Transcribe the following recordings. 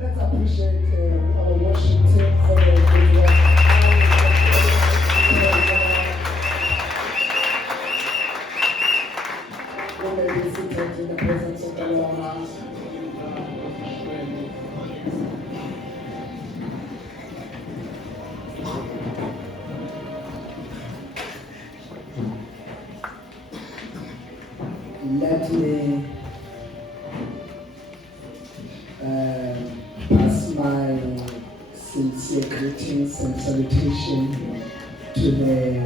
Let's appreciate our worship team for the good work. We may be seated in the presence of the Lord. Let me pass my sincere greetings and salutation to the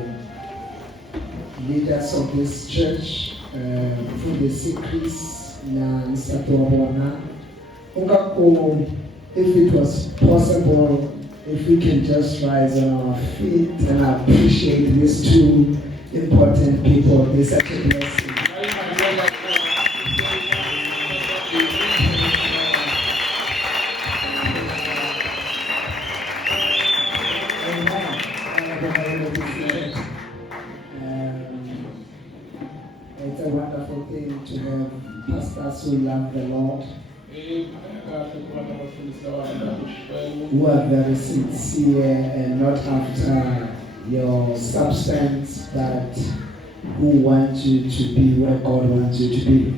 leaders of this church, Mfundisi Chris na Nsatobona. If it was possible, if we can just rise on our feet and appreciate these two important people. They're such a blessing. It's a wonderful thing to have pastors who love the Lord, who are very sincere and not after your substance, but who want you to be where God wants you to be.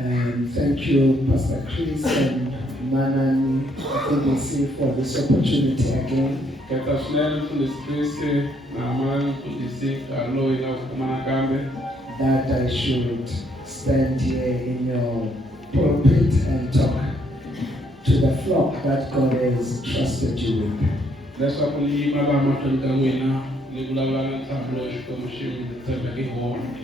And thank you, Pastor Chris and Manan, for this opportunity again. That I should stand here in your pulpit and talk to the flock that God has trusted you with.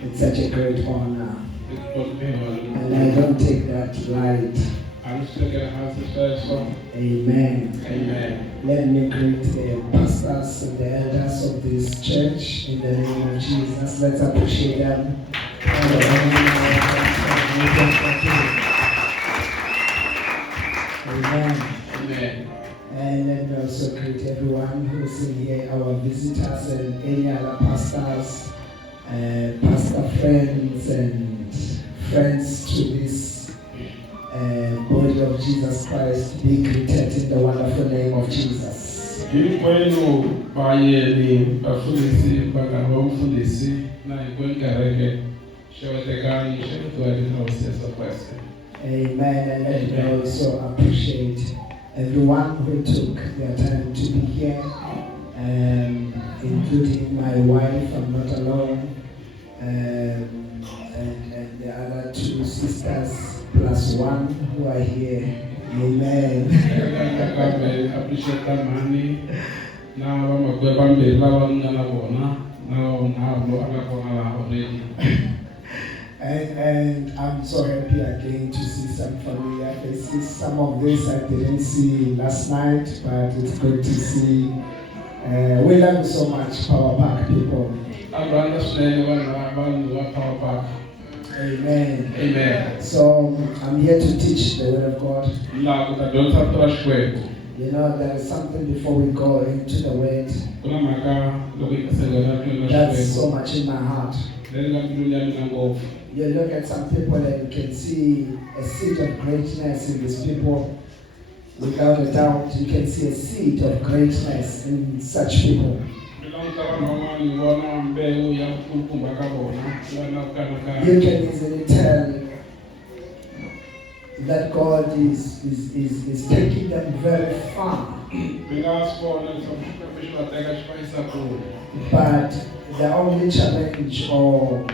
It's such a great honor, and I don't take that light. Amen. Amen. Let me greet the pastors and the elders of this church in the name of Jesus. Let's appreciate them. Amen. Amen. And let me also greet everyone who's in here, our visitors and any other pastors, pastor friends and friends to this body of Jesus Christ. Be greeted in the wonderful name of Jesus. Amen. And let me also appreciate everyone who took their time to be here, including my wife. I'm not alone, and the other two sisters plus one who are here. Amen. I appreciate that money. Now I'm already. And I'm so happy again to see some familiar faces. Some of this I didn't see last night, but it's good to see. We love you so much, Power Park people. Amen. Amen. So I'm here to teach the word of God. La ku ta dyondzisa vito ra Xikwembu. You know, there is something before we go into the word Ku na mhaka loko hi tisengela vito ra that's so Xikwembu much in my heart. leyi nga mbilwini ya mina ngopfu. You look at some people and you can see a seed of greatness in these people. Without a doubt, you can see a seed of greatness in such people. You can easily tell that God is taking them very far. But the only challenge or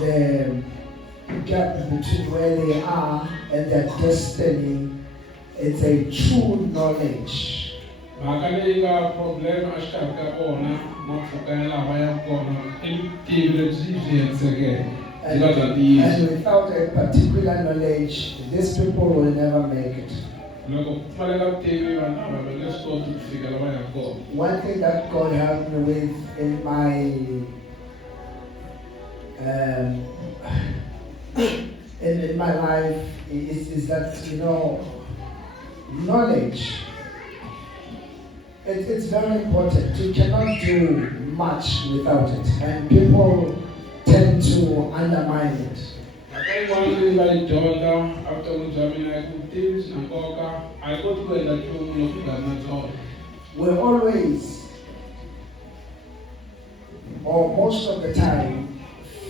the gap between where they are and their destiny is a true knowledge. And without a particular knowledge, these people will never make it. One thing that God helped me with in my in my life is that, you know, knowledge. It's very important. You cannot do much without it, and people tend to undermine it. We're always, or most of the time,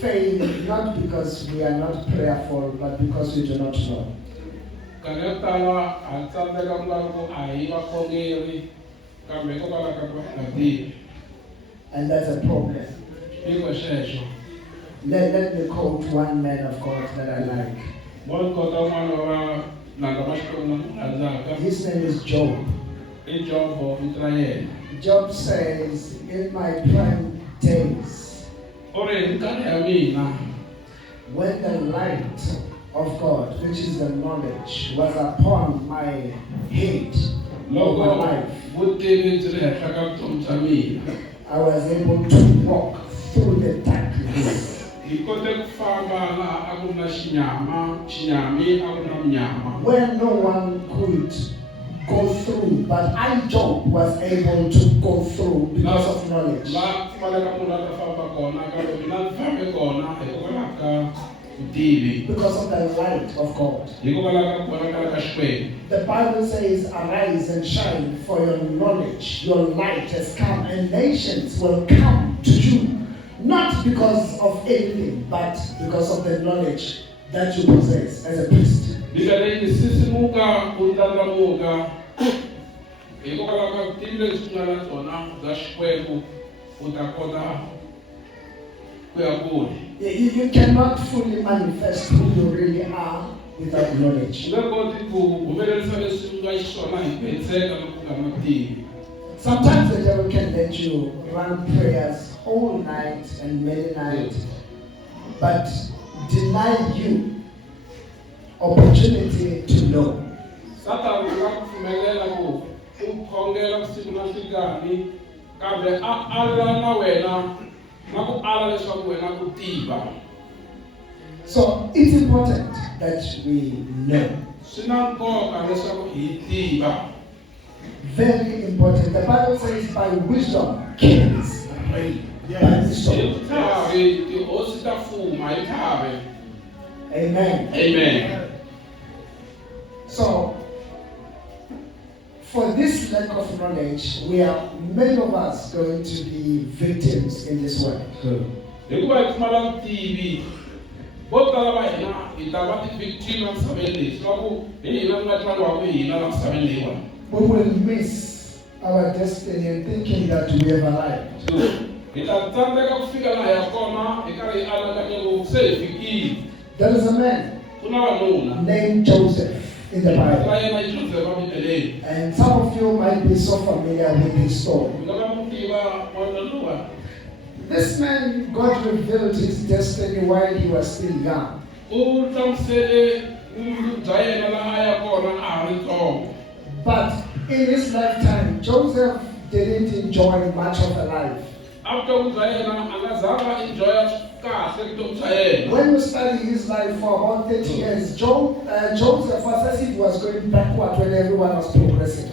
fail not because we are not prayerful, but because we do not know. And that's a problem. Let me quote one man of God that I like. His name is Job. Job says, in my prime days, when the light of God, which is the knowledge, was upon my head, of my life, I was able to walk through the darkness. Where no one could go through, but I, Job, was able to go through because of knowledge. Because of the light of God. The Bible says, arise and shine, for your knowledge, your light has come, and nations will come to you. Not because of anything, but because of the knowledge that you possess as a priest. You cannot fully manifest who you really are without knowledge. Sometimes the devil can let you run prayers all night and many nights, but deny you opportunity to know. So it's important that we know. Very important. The Bible says by wisdom kings reign. Amen. Amen. So for this lack of knowledge, we are many of us going to be victims in this world. We will miss our destiny and thinking that we have arrived. There is a man named Joseph in the Bible. And some of you might be so familiar with his story. This man, God revealed his destiny while he was still young. But in his lifetime, Joseph didn't enjoy much of a life. kahle kutomi bya yena. When you study his life for about 30 years, Joseph was as if he was going backward when everyone was progressing.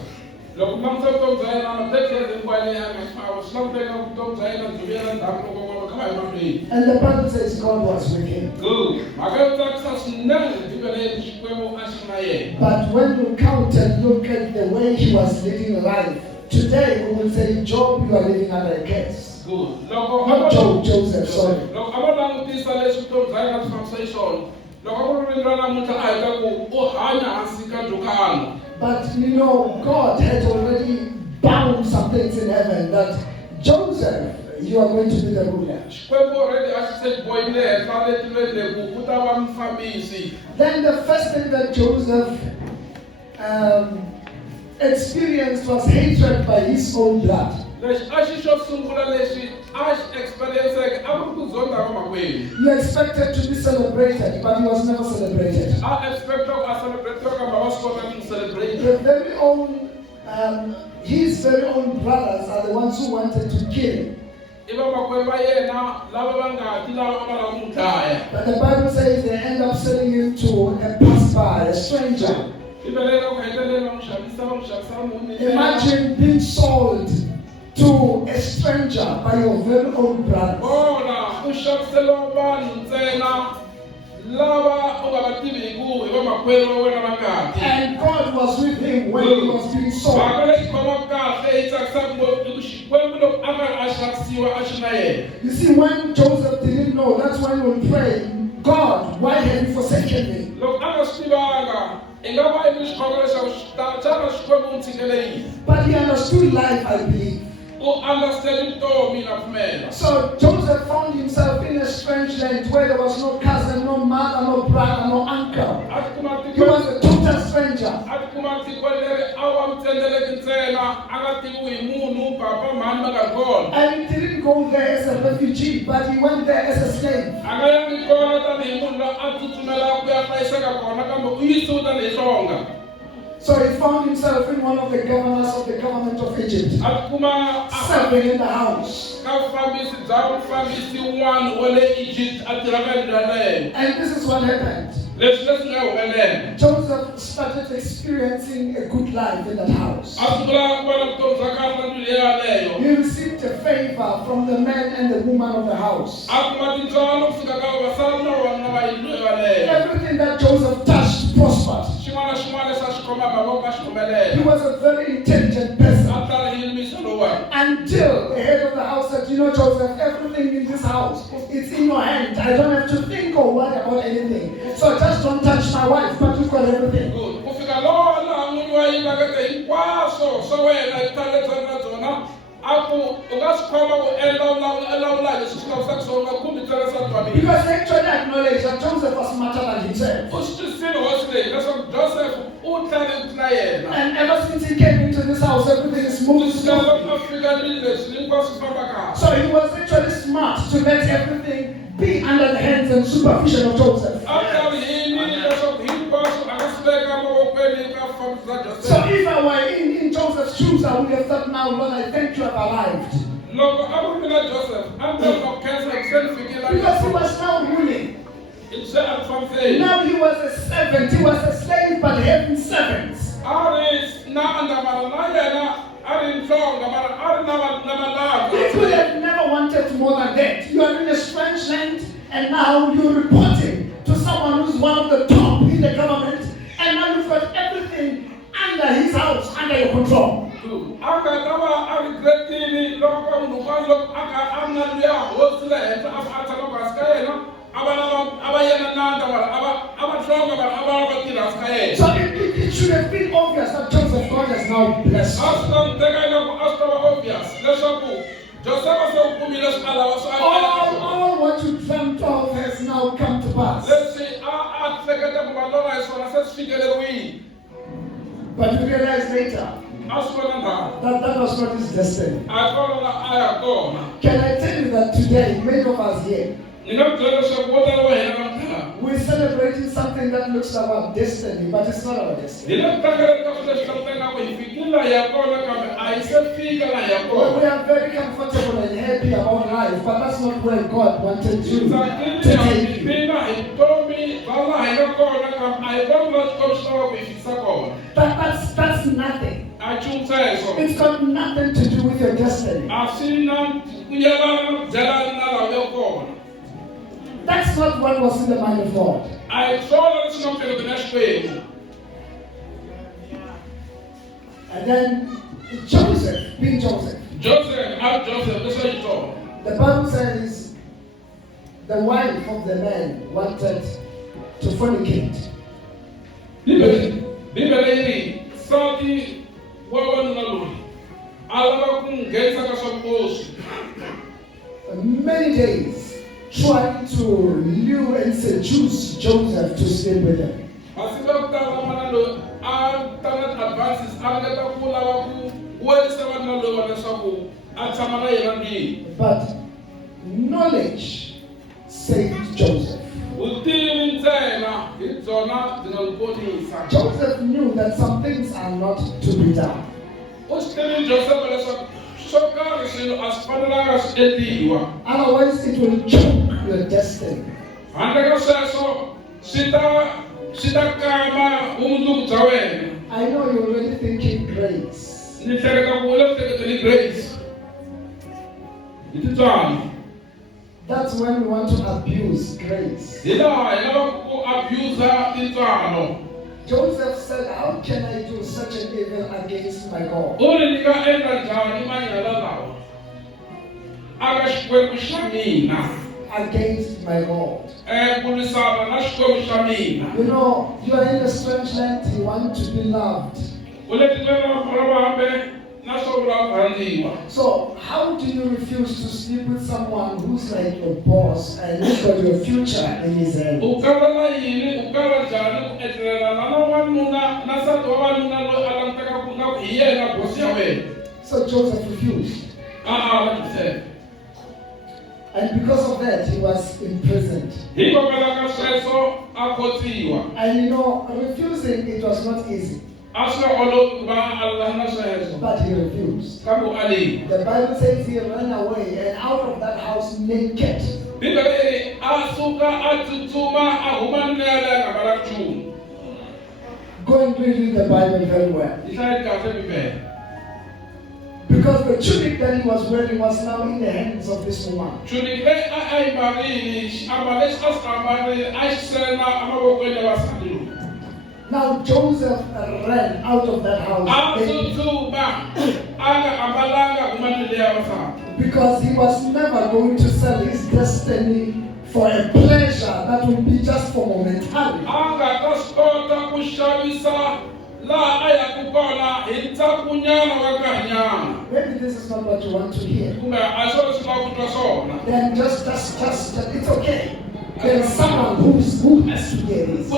Loko langutisa vutomi bya yena na 30 years hinkwayo leyi a nga xava swi languteka vutomi bya yena byi vuyela ndzhaku loko va kha va yi mahlweni. And the Bible says God was with him. Good. Mhaka yo tsakisa swinene bibele leyi Xikwembu a xi na yena. But when you count and look at the way he was living life, today we will say, Job, you are living under a curse. Good. Not Job, Joseph, sorry. Loko a va langutisa leswi vutomi bya yena byi fambisa xiswona, loko a ku ri ra namuntlha a heta ku u hanya hansi ka njhukano. But you know, God had already bound some things in heaven that Joseph, you are going to be the ruler. Xikwembu already a xi se bohile henhla letilweni leku u ta va mufambisi. Then the first thing that Joseph experienced was hatred by his own blood. Lexi a xi xo sungula lexi a xi experienceke a ku ri ku zonda ka makwenu. He expected to be celebrated, but he was never celebrated. A expecta ku a celebrate kambe a va swi kota ku celebrate. His very own brothers are the ones who wanted to kill him. Iva makwenu va yena lava va nga ti lava va lava ku n'wi dlaya. But the Bible says they end up selling him to a passer, a stranger. Imagine being sold to a stranger by your very own brother. And God was with him when he was being sold. You see, when Joseph didn't know, that's when we pray, God, why have you forsaken me? But he understood life, I believe. So Joseph found himself in a strange land where there was no cousin, no mother, no brother, no uncle. He was a total stranger. And he didn't go there as a refugee, but he went there as a slave. So he found himself in one of the governors of the government of Egypt, serving in the house. And this is what happened. Joseph started experiencing a good life in that house. He received a favor from the man and the woman of the house. Everything that Joseph touched prospered. He was a very intelligent person. Until the head of the house said, you know, Joseph, everything in this house, it's in your hand. I don't have to think or worry about anything. So just don't touch my wife, but you've got everything. Because they actually acknowledged that Joseph was smarter than himself. And ever since he came into this house, everything is moving smoothly. So he was actually smart to let everything be under the hands and supervision of Joseph. So if I were in Joseph's shoes, I would have thought, now, Lord, I thank you, I've arrived. Because he was now ruling. Now he was a servant. He was a slave, but having servants. He could have never wanted more than that. You are in a strange land, and now you're reporting to someone who's one of the top in the government, and now you've got everything under his house, under your control. So it should have been obvious that Joseph, God has now blessed him. All what you dreamt of has now come to pass. But you realize later that was not his destiny. Can I tell you that today, many of us here, we celebrate celebrating something that looks like our destiny, but it's not our destiny. Hi le tsakelaka swilo leswi tlangaka hi fikile laha ya kona kambe a hi se fika laha ya Well, we kona. are very comfortable and happy about life, but that's not where God wanted you to Tsakile ha take you. tiphina hi vutomi bya laha hi nga kona kambe a hi kona laha Xikwembu xi lavaka ku hi fikisa kona. That's nothing. A nchumu sweswo. It's got nothing to do with your destiny. A swi na ku yelana na ku byelana na laha ya kona. That's not what was in the mind of God. A hi swona leswi nga mpheketeni ya Xikwembu. And then Joseph, being Joseph, Joseph, leswi a yi tona. the Bible says the wife of the man wanted to fornicate. Bibele yi ri nsati wa wanuna loyi a lava ku nghenisa ka swa vukosi. Many days trying to lure and seduce Joseph to sleep with him. Kasi va ku tala mana loyi a ta na advances a ringeta ku lava ku werisa wanuna loyi wa leswaku a tshama na yena ndlwini. But knowledge saved Joseph. Vutivi ntsena hi byona byi nga n'wi ponisa. Joseph knew that some things are not to be done. U swi tivile Joseph leswaku swo karhi swilo a swi fanelanga swi endliwa. Otherwise, it will choke your destiny. Handle ka sweswo swi ta kama vumundzuku bya wena. I know you're already thinking grace. Ni hleketa ku u le ku hleketeni grace. Hi tintswalo. That's when we want to abuse grace. Hi laha hi lava ku abusa tintswalo. Joseph said, how can I do such an evil against my God? U ri ni nga endla njhani manyala lawa aka Xikwembu xa mina. Against my God. Ku lwisana na Xikwembu xa mina. You know, you are in a strange land, you want to be loved. U le tikweni ra vambe na swo vula ku rhandziwa. So, how do you refuse to sleep with someone who's like your boss and who's got your future in his hand? U kala yini u kala njhani ku etlelelana na wanuna na nsati wa wanuna loyi a langutaka ku nga ku hi yena bosi ya wena. So Joseph refused. Va Joseph. And because of that, he was imprisoned. Hikokwalaho ka sweswo a khotsiwa. And you know, refusing, it was not easy. A swi nga olovi ku va a lwa na sweswo. But he refused. Kambe u alile. The Bible says he ran away and out of that house naked. Bibele yi ri a suka a tsutsuma a huma ni leyi a nga mbala nchumu. Go and read the Bible very well. Hi hlayi kahle Bibele. Because the tunic that he was wearing was now in the hands of this woman. Tunic leyi a yi mbarile xiambalo lexi a swi ambarile a xi sena emavokweni ya vasati loyi. Now Joseph ran out of that house because he was never going to sell his destiny for a pleasure that would be just for momentarily. Maybe this is not what you want to hear. Then just it's okay. There is someone who has to hear this.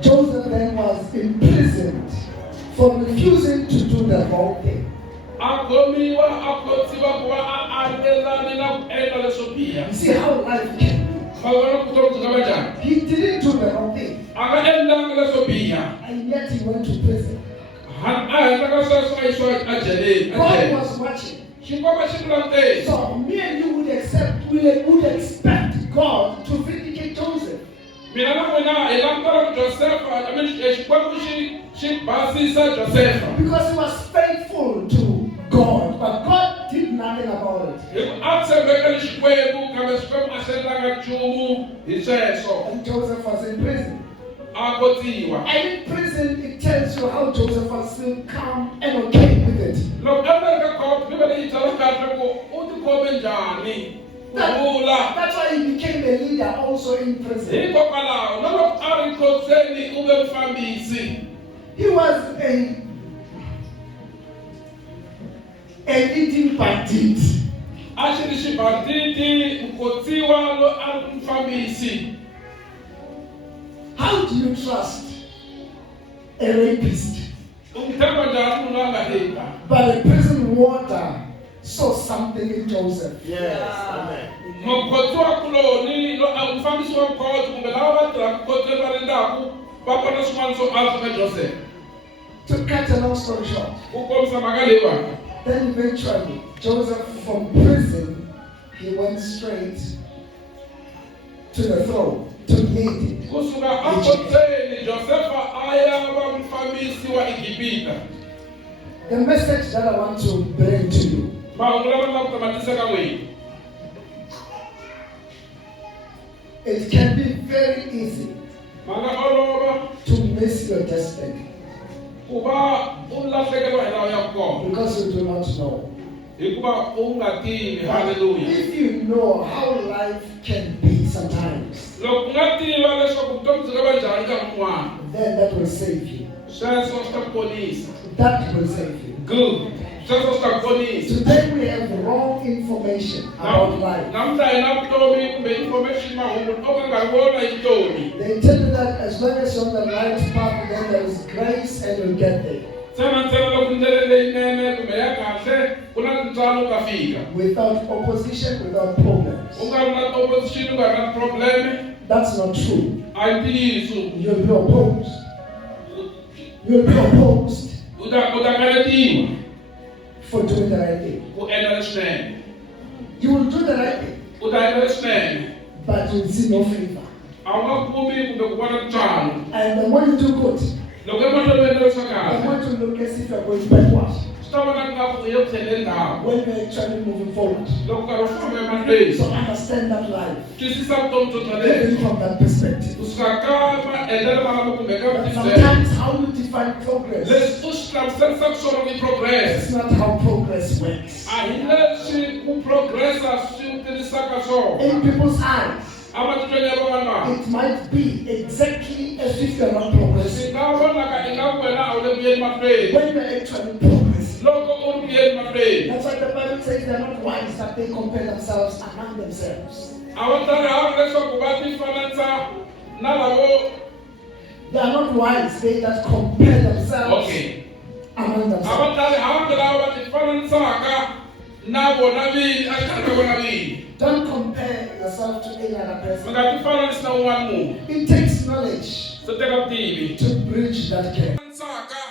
Joseph then was imprisoned for refusing to do the wrong thing. You see how life can be. He didn't do the wrong thing. And yet he went to prison. God was watching. So me and you would expect God to vindicate Joseph. Because he was faithful to God, but God did nothing about it. And Joseph was in prison. And in prison, it tells you how Joseph was still calm and okay with it. That's why he became a leader also in prison. He was a leading bandit. How do you trust a rapist? But a prison warder saw something in Joseph. Yes. Amen. Mokotsi wa koloni lo a mufambisi wa mkhonto kumbe lava va tirhaka khotweni va rendaku va vona swin'wana swo antswa ka Joseph. To cut a long story short, Ku kombisa mhaka leyiwani. then eventually Joseph from prison, he went straight to the throne to lead. Kusuka akhotsweni Josepha a ya va mufambisi wa Egipita. The message that I want to bring to you, Mahungu lama ni la ku tamatisa ka n'wina. it can be very easy Ma nga olova to miss your destiny ku va u lahlekeriwa hi laha u yaka kona. because you do not know. Hikuva u nga tivi. But Hallelujah. if you know how life can be sometimes, Loko u nga tiva leswaku vutomi byi nga va njhani nkarhi wun'wana, then that will save you. sweswo swi ta ku ponisa. That will save you. Good. Sweswo swi ta ku ponisa. Today we have wrong information about life. Namuntlha hi na vutomi kumbe information mahungu o ka nga ri wona hi vutomi. They tell you that as long as you're on the right path, then there is grace and you'll get there. Ntsena loko ndlela leyinene kumbe ya kahle ku na tintswalo ta fika. Without opposition, without problems. U nga ri na opposition, u nga ri na problem, That's not true. a hi ntiyiso. You'll be opposed. You'll be opposed U ta kanetiwa for doing the right thing. ku endla leswinene. You will do the right thing, U ta endla leswinene. but you'll see no favor. A wu nga kumi kumbe ku vona tintswalo. And the more you do good, Loko emahlweni u endla leswa the kahle, more you look as if you're going backward swi ta vona nga ku u ye ku tlheleni ndhawu. when you're actually moving forward. Loko nkarhi wu famba emahlweni, So understand that life, twisisa vutomi byo living byalebyo. from that perspective. Kusuka ka maendlelo malamo kumbe ka But vutibyela. sometimes how you define progress, Leswi u swi hlamuserisaka swona ni progress. it's not how progress works. A hi leswi ku progressa swi tivisaka swona. In people's eyes, Ematilweni ya van'wana vanhu. it might be exactly as if you're not progressing. Swi nga vonaka ingaku wena a wu le ku yeni mahlweni. When you're actually progressing. Loko u ri ku yeni mahlweni. That's why the Bible says they're not wise that they compare themselves among themselves. A va tali hayi leswaku va tifananisa na lavo. They are not wise, they that compare themselves Okay. among A themselves. va tali hayi lava va tifananisaka na vona vinyi a xikarhi ka vona vinyi. Don't compare yourself to any other Mi person. nga tifananisi na un'wana munhu. It takes knowledge Swi teka vutivi. to bridge that gap. Fananisaka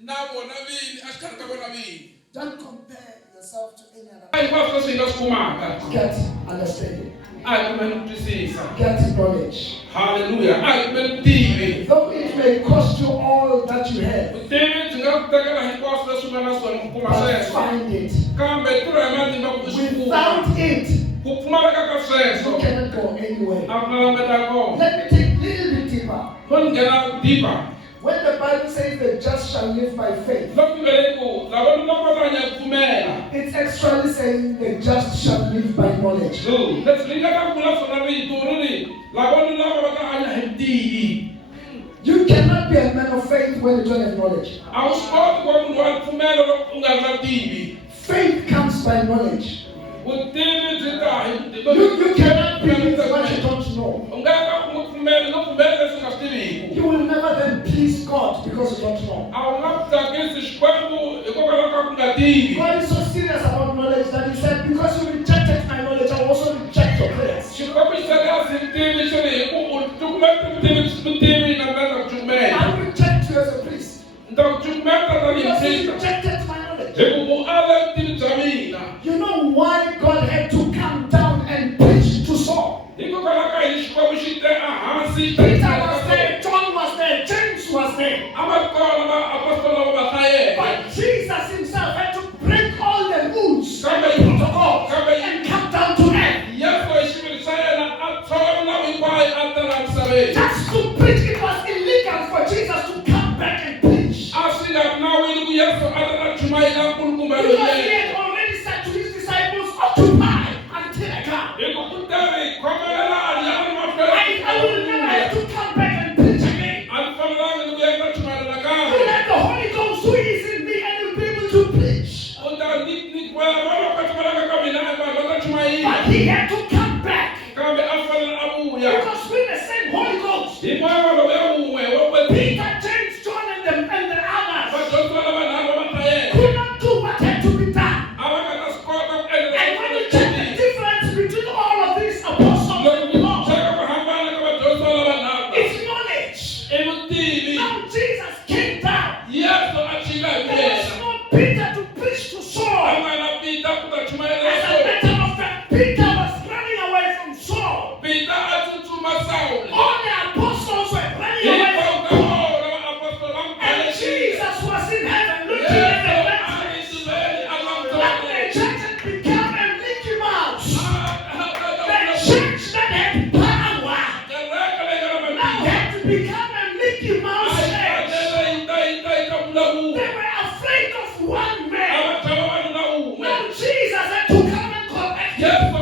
na vona vinyi a xikarhi ka vona vinyi. Don't compare yourself to any other A hi hinkwaswo leswi hi nga swi kumaka. person. Get understanding. A hi kumeni ku twisisa. Get knowledge. Hallelujah. A hi kumeni vutivi. Though it may cost you all that you have, Vutivi byi nga ku tekela hinkwaswo leswi u nga na swona ku kuma but sweswo. find it. Kambe tirha hi matimba ku swi kuma. Without it, Ku pfumaleka ka sweswo you cannot go anywhere. a ku na langeta kona. Let me take a little bit deeper. Mo ni nghena deeper. When the Bible says the just shall live by faith, Loko ku vele ku lava ni loko va hanya ku pfumela. it's actually saying the just shall live by knowledge. Leswi ni nga ta vula swona rito ri ri lava ni lava va ta hanya hi vutivi. You cannot be a man of faith when you don't have knowledge. A wu swi koti ku va munhu wa pfumela loko u nga ri na vutivi. Faith comes by knowledge. Vutivi byi ta hi You cannot believe what you don't know. U nga ka u nga pfumeli no pfumela leswi u nga swi tiviku. You will never then please God because you don't know. A wu nga tsakisi Xikwembu hikokwalaho ka ku nga tivi. God is so serious about knowledge that He said, because you rejected my knowledge, I will also reject your prayers. Xikwembu xi serious hi vutivi xi ri hi ku u cukumeta vutivi na mina ta ku cukumeta. I will reject you as a priest Ni ta ku cukumeta tanihi because you mprista. rejected my knowledge. Hi ku u ala vutivi bya mina. You know why God had to come down and preach to Saul? Hikokwalaho ka yini Xikwembu xi te ehansi. Peter was there, John was there, James was there. A va kona va apostoli lava va hlayeke. But Jesus Himself had to break all the rules and the protocols and come down to earth. Yesu hi xiviri xa yena a tshova milawu hinkwayo a tirha emisaveni. Just to preach, it was illegal for Jesus to come back and preach. A swi nga ri nawini ku Yesu a ri na chumayela nkulukumba Because loyi He yena. had already said to His disciples, occupy until I come. Hi ku u teri khomelelani ya ri mahlweni. I will never have to come back and preach again. A ni fanelangi ni ku endla chumayela You nakambe. let the Holy Ghost who is in me and you'll be able to preach. U ta nyikiwela vana va chumayela ka mina vanhu va ta chumayela. But He had to come back Kambe a fanele a vuya. because we're the same Holy Ghost. Hi moya lowu ya wun'we wa kwetini. Peter, James, John, and the others Vadyondzi va lava nharhu va hlayeke. could not do what had to be done. A va nga ta swi As a matter of fact, Peter was running away from Saul. All the apostles were running away from Paul. And Jesus was in heaven looking at the landscape. And the church had become a Mickey Mouse. The church that had power now had to become a Mickey Mouse church. They were afraid of one man. Now Jesus had to come and correct him.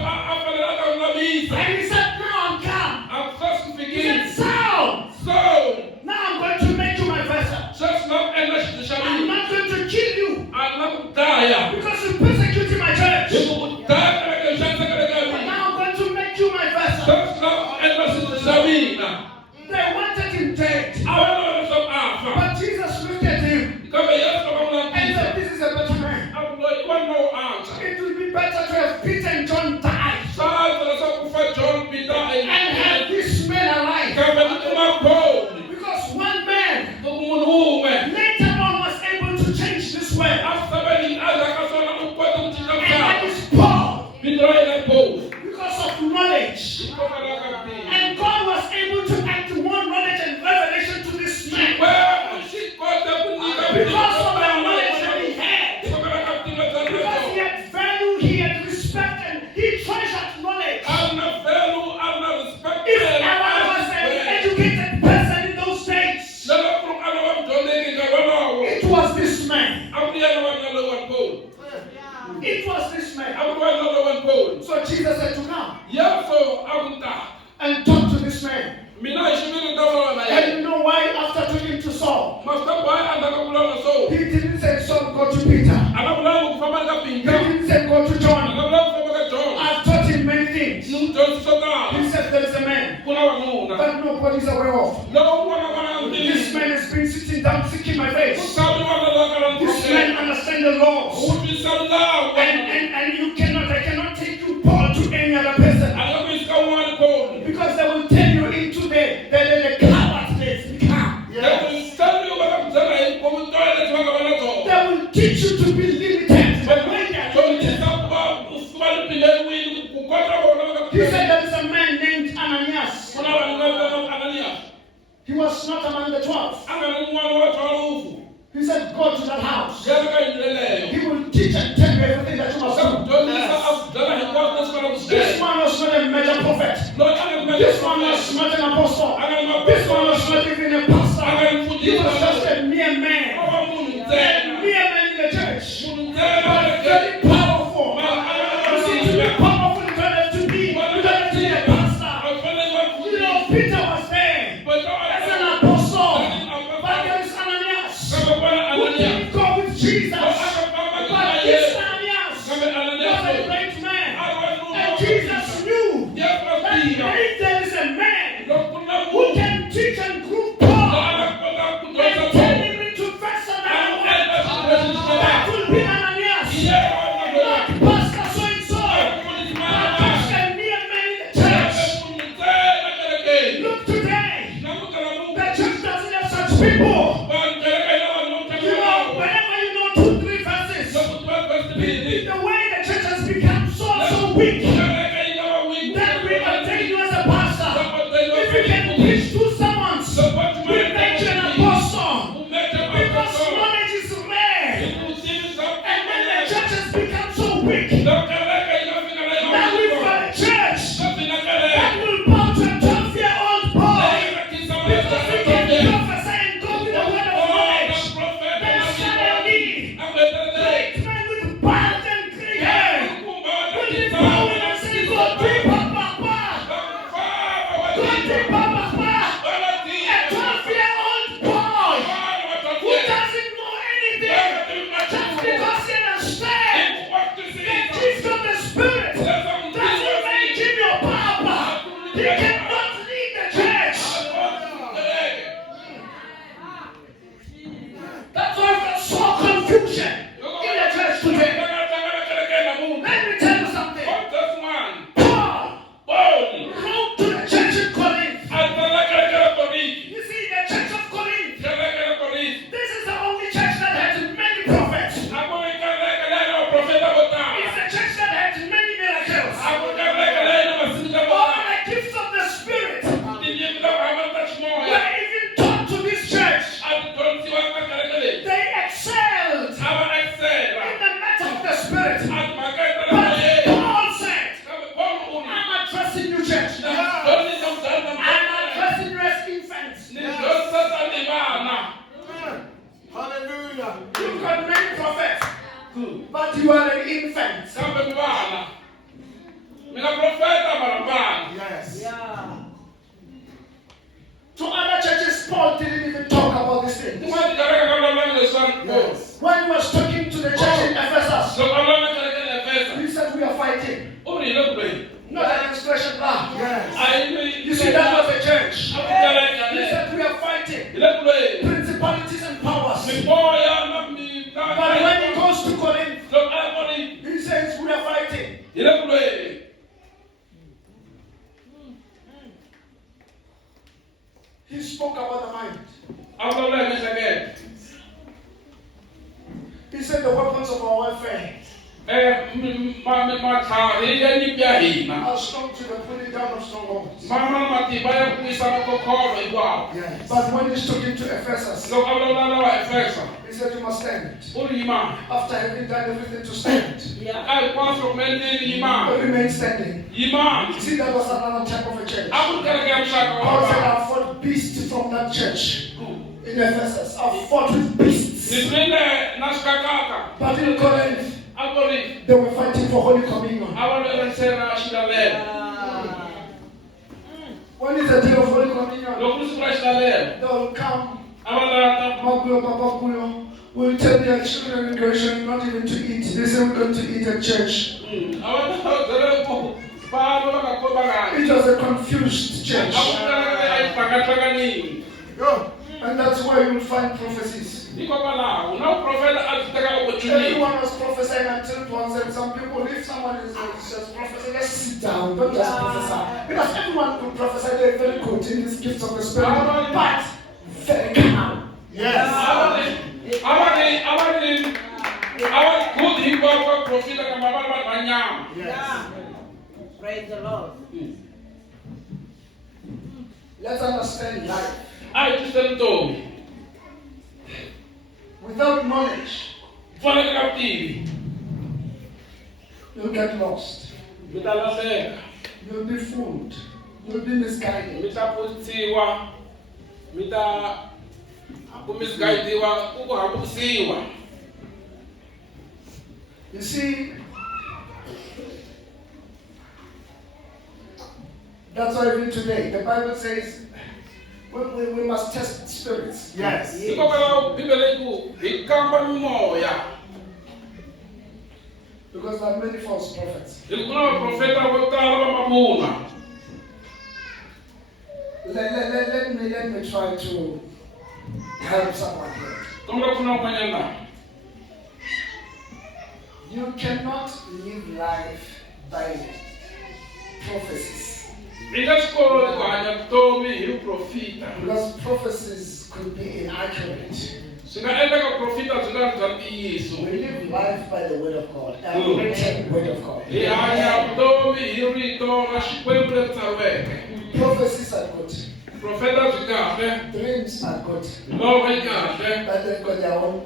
And he said, now I'm come. He said, Saul, now I'm going to make you my vessel. I'm not going to kill you because you persecuted my church. But now I'm going to make you my vessel. They wanted him dead. But Jesus looked at him and said, this is a better man. It would be better to have Peter and John die and have this man alive. Because one man later on was able to change this world. And that is Paul. Because of knowledge. And God was able to add more knowledge and revelation to this man. Because of the knowledge that he had. Because he had value, he had respect, and he treasured knowledge. If ever was an educated person in those days, it was this man. It was this man. So Jesus said to come and talk to this man. And you know why after talking to Saul, he didn't say, Saul, go to Peter. He didn't say, go to John. I've taught him many things. He said, there is a man that nobody's aware of. This man has been sitting down seeking my face. This man understands the laws. And I cannot take you, Paul, to any other person. Because they will turn you into the coward they become. They will teach you to be limited. But when they are limited, he said there is a man named Ananias. He was not among the 12. He said, go to that house. He will teach and tell you everything that you must do. This man was not a major prophet. This man was not an apostle. This man was not even a pastor. He was just a mere man. A mere man in the church. But very powerful. You see, to be powerful, you don't have to be a pastor. You know, Peter was there as an apostle. But there is Ananias who didn't go with Jesus. But this Ananias was a great man. And Jesus knew that if there is a man who can teach and groom Paul and turn him into vessel that will be Ananias, not Pastor so-and-so, but just a mere man in the church. Look today, the church doesn't have such people. You know, whenever you know 2-3 verses, the way the church has become so weak, that we ordain you as a pastor. If you can preach to someone, we make you an apostle. Because knowledge is rare. And when the church has become so weak, now we've got a church that will bow to a 12-year-old boy. Because we can prophesy and go with the word of knowledge. Then suddenly, great men with bald and gray hair will be bowing and saying, go deep, Papa. Go deep, Papa. A 12-year-old boy who doesn't know anything just because he understands that he's got Spirit. a ti maketela But moyeni. Paul said, Kambe Paulo u ri, I'm addressing you, church. "Ni dyondzisa mbyana I'm mbyana. addressing you as infants. Ni dyondzisa tanihi vana." Hallelujah. You've got many prophets, but you are an infant. Kambe mi vana. Mi nga profeta mara vana. Yes. To other churches, Paul didn't even talk about these things. Tin'wana tikereke ka vulavula leswaku Yes. When he was talking to the church in Ephesus, loko a vulavula kereke ya Efesa, he said, we are fighting. u ri hi le ku lweni. Not an expression now. Yes. A hi lwi. You see, that was a church. A ku kereke He yaleyo. said, we are fighting. Hi le ku lweni. Principalities and powers. Miboya na But when he goes to Corinth, loko a ya Korinto, he says, we are fighting. hi le ku lweni. He spoke about the mind. A vulavula hi miehleketo. He said, the weapons of our warfare Matlhari ya nyimpi ya hina. are strong to the pulling down of strongholds. Ma na matimba ya ku yisa makokholo hinkwawo. Yes. But when he's talking to Ephesus, Loko a vulavula na va Efesa, he said, you must stand. u ri yimani. After having done everything to stand, A hinkwaswo loko mi endlile yimani. remain standing. Yimani. You see, that was another type of a church. A ku ri kereke ya muxaka wa Paul said, vanhu. I fought beasts from that church in Ephesus. I fought with beasts. Ni twile na swikakaka. But in Corinth, A ku ri they were fighting for Holy Communion. a va lwerisela xilalelo. When is the day of Holy Communion? Loko ri siku ra xilalelo, They will come. a va lata. Magulo, Papa Gulo will tell their children in Goshen not even to eat. They say we're going to eat at church. A va ta byela ku vanhu va nga koti va nga hanyi. It was a confused A church. ku kereke a yi hlangahlanganile. Go. And that's where you will find prophecies. Hikokwalaho na uprofeta a byi teka opportunity. Everyone was prophesying until it was, and some people, if someone is just prophesying, just sit down, don't just prophesy. Because everyone could prophesy, they're very good in these gifts of the Spirit, but very calm. Yes. A va ri good hinkwavo va profita kambe a va ri vanhu va nyama. Yes. Praise the Lord. Let's understand life. A hi twiseni vutomi. Without knowledge, Pfaleka ka vutivi, you'll get lost. mi ta lahleka, You'll be fooled. You'll be misguided. mi ta ponisiwa, mi ta hambi misguidiwa ku hambukisiwa. You see, that's why even today the Bible says we must test spirits. Yes. Hikokwalaho Bibele yi ku hi kamba mimoya. Because there are many false prophets. Hi ku na vaprofeta vo tala va mavunwa. Let me try to help someone here. Kombela ku pfuna un'wanyana laha. You cannot live life by prophecies. Hi nga swi koti ku hanya vutomi hi vuprofita. Because prophecies could be inaccurate. Swi nga endleka vuprofita byi nga ri bya ntiyiso. We live life by the word of God, a written word of God. Hi hanya vutomi hi rito ra Xikwembu leri tsariweke. Prophecies are good. Profeta byi kahle, Dreams are good. milorho yi kahle, But they've got their own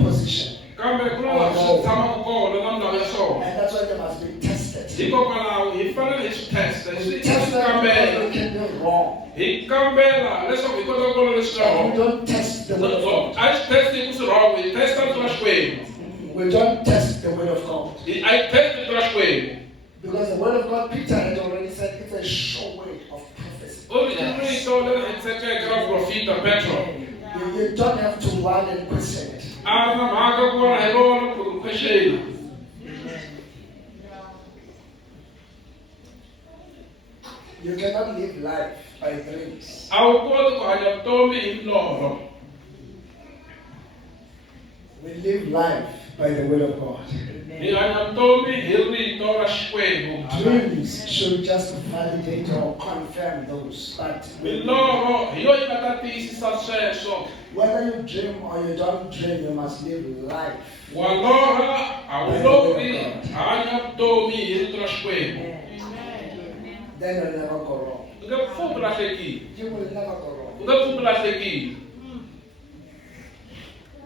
position. kambe ku na laha swi tshamaka kona na milawu ya swona. And that's why they must be tested. Hikokwalaho hi fanele hi swi testa, hi swi Test them kambela. because they can be wrong. Hi kambela leswaku hi kota ku vona leswi nga And we wrong. don't test the word of God. A swi testi hi ku swi wrong, hi testa vito ra Xikwembu. We don't test the word of God. A hi testi vito ra Xikwembu. Because the word of God, Peter had already said, it's a sure word of prophecy. U ri i rito leri hetsekeke ra vuprofita Petro. You don't have to run and question it. A ri na mhaka ku vona hi rona ku ri question. You cannot live life by dreams. A wu koti ku hanya vutomi hi milorho. We live life by the word of God. Hi hanya vutomi hi rito ra Xikwembu. Dreams should just validate or confirm those. But Milorho hi yo yi nga ta tiyisisa sweswo. whether you dream or you don't dream, you must live life. Wa lorha a wu lovi, hanya vutomi hi rito ra Xikwembu. Then you'll never go wrong. U nge pfuki lahlekile. You will never go U wrong. nge pfuki lahlekile.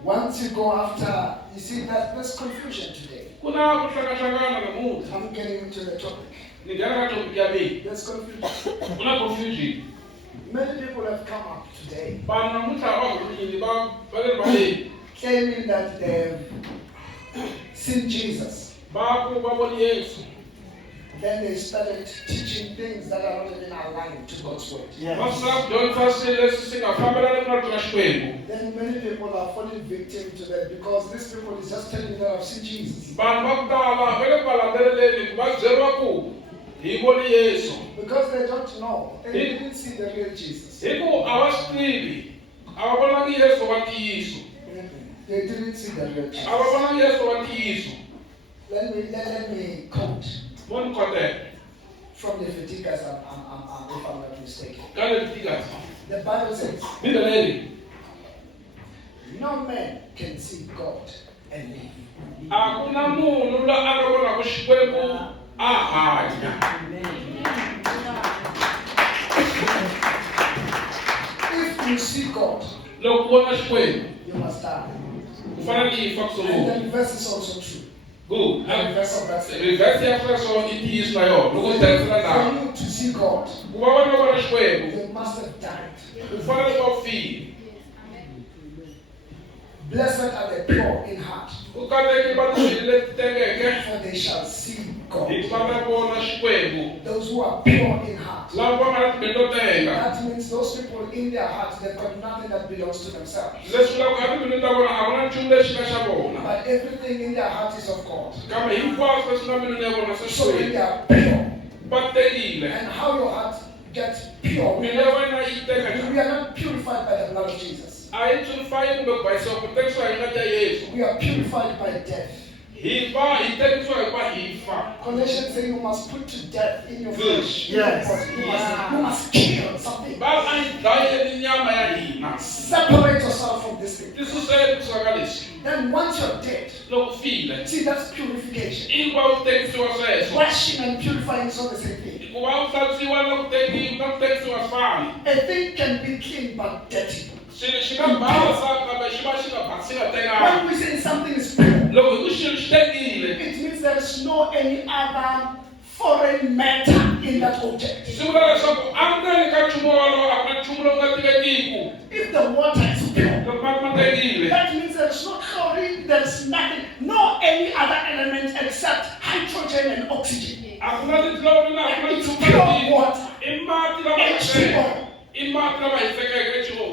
Once you go after, you see that there's confusion today. kuna kuhlangana namuhla I'm getting into the topic. ningena ka topic ya mina There's confusion. kuna confusion Many people have come up today vanhu namuntlha va vunyini va le rivaleni claiming that they've seen Jesus. va ku va voni Yesu Then they started teaching things that are not even aligned to God's word. va sungula ku dyondzisa swilo leswi swi nga fambelani na rito ra Xikwembu. Then many people are falling victim to that because these people is just telling you that I've seen Jesus. Vanhu va ku tala va le ku va landzeleleni va byeriwa ku hi voni Yesu Because they don't know. And they didn't see the real Jesus. hi ku a va swi tivi a va vonangi Yesu wa ntiyiso They didn't see the real a va Jesus. vonangi Yesu wa ntiyiso. Let me quote Vo ni kotela from Leviticus, if I'm not mistaken. ka Leviticus The Bible says, Bibele leri no man can see God and live. a ku na munhu loyi a nga vonaka Xikwembu a hanya. If you see God, Loko ku vona Xikwembu you must die. ku fanele yi fa ku And sungula. the verse is also true. Good. The verse of that says, Reverse ya sweswo i ntiyiso na yona loko u tirhisana na for you to see God, ku va vona vona Xikwembu you must have died. u fanele ku va u file. Blessed are the pure in heart, Ku katekile va timbilu leti tengeke for they shall see God. hi ku va ta vona Xikwembu. Those who are pure in heart. Lava va nga na timbilu to tenga That means those people in their hearts, they've got nothing that belongs to themselves. leswi vulaka a timbilu ta vona a ku na nchumu lexi nga xa vona But everything in their heart is of God. kambe hinkwaswo leswi nga mbilwini ya vona se So when Xikwembu they are pure, va tengile. and how your heart gets pure, Mbilu ya wena yi tenga we are not purified by the blood of Jesus. a yi purifayi kumbe ku bayisiwa ku tengisiwa hi ngati ya Yesu. We are purified by death. Hi va hi tengisiwa hi va hi fa. Colossians say you must put to death in your Good. flesh. in your Yes. body. You Yeah. must kill something. Va a yi dlayeli nyama ya hina. Separate yourself from this thing. Ti suseli ku swaka leswi. Then once you're dead, Loko file see that's purification. i ku va u tengisiwa sweswo. Washing and purifying is not the same thing. Ku va u hlantswiwa na ku tengisiwa fani. A thing can be clean but dirty. Xilo xi nga basa kambe xi va xi nga tenganga. When we say something is pure, Loko hi ku xilo xi tengile it means there is no any other foreign matter in that object. swi vula leswaku endzeni ka nchumu wolowo a ku na nchumu lowu nga tivekiku. If the water is pure, Loko mati ma tengile that means there is no chlorine, there is nothing, no any other element except hydrogen and oxygen. a ku na titlori na a ku na It's nchumu pure leti water. i mati lama hiseke H2O. i mati lama hisekeke H2O.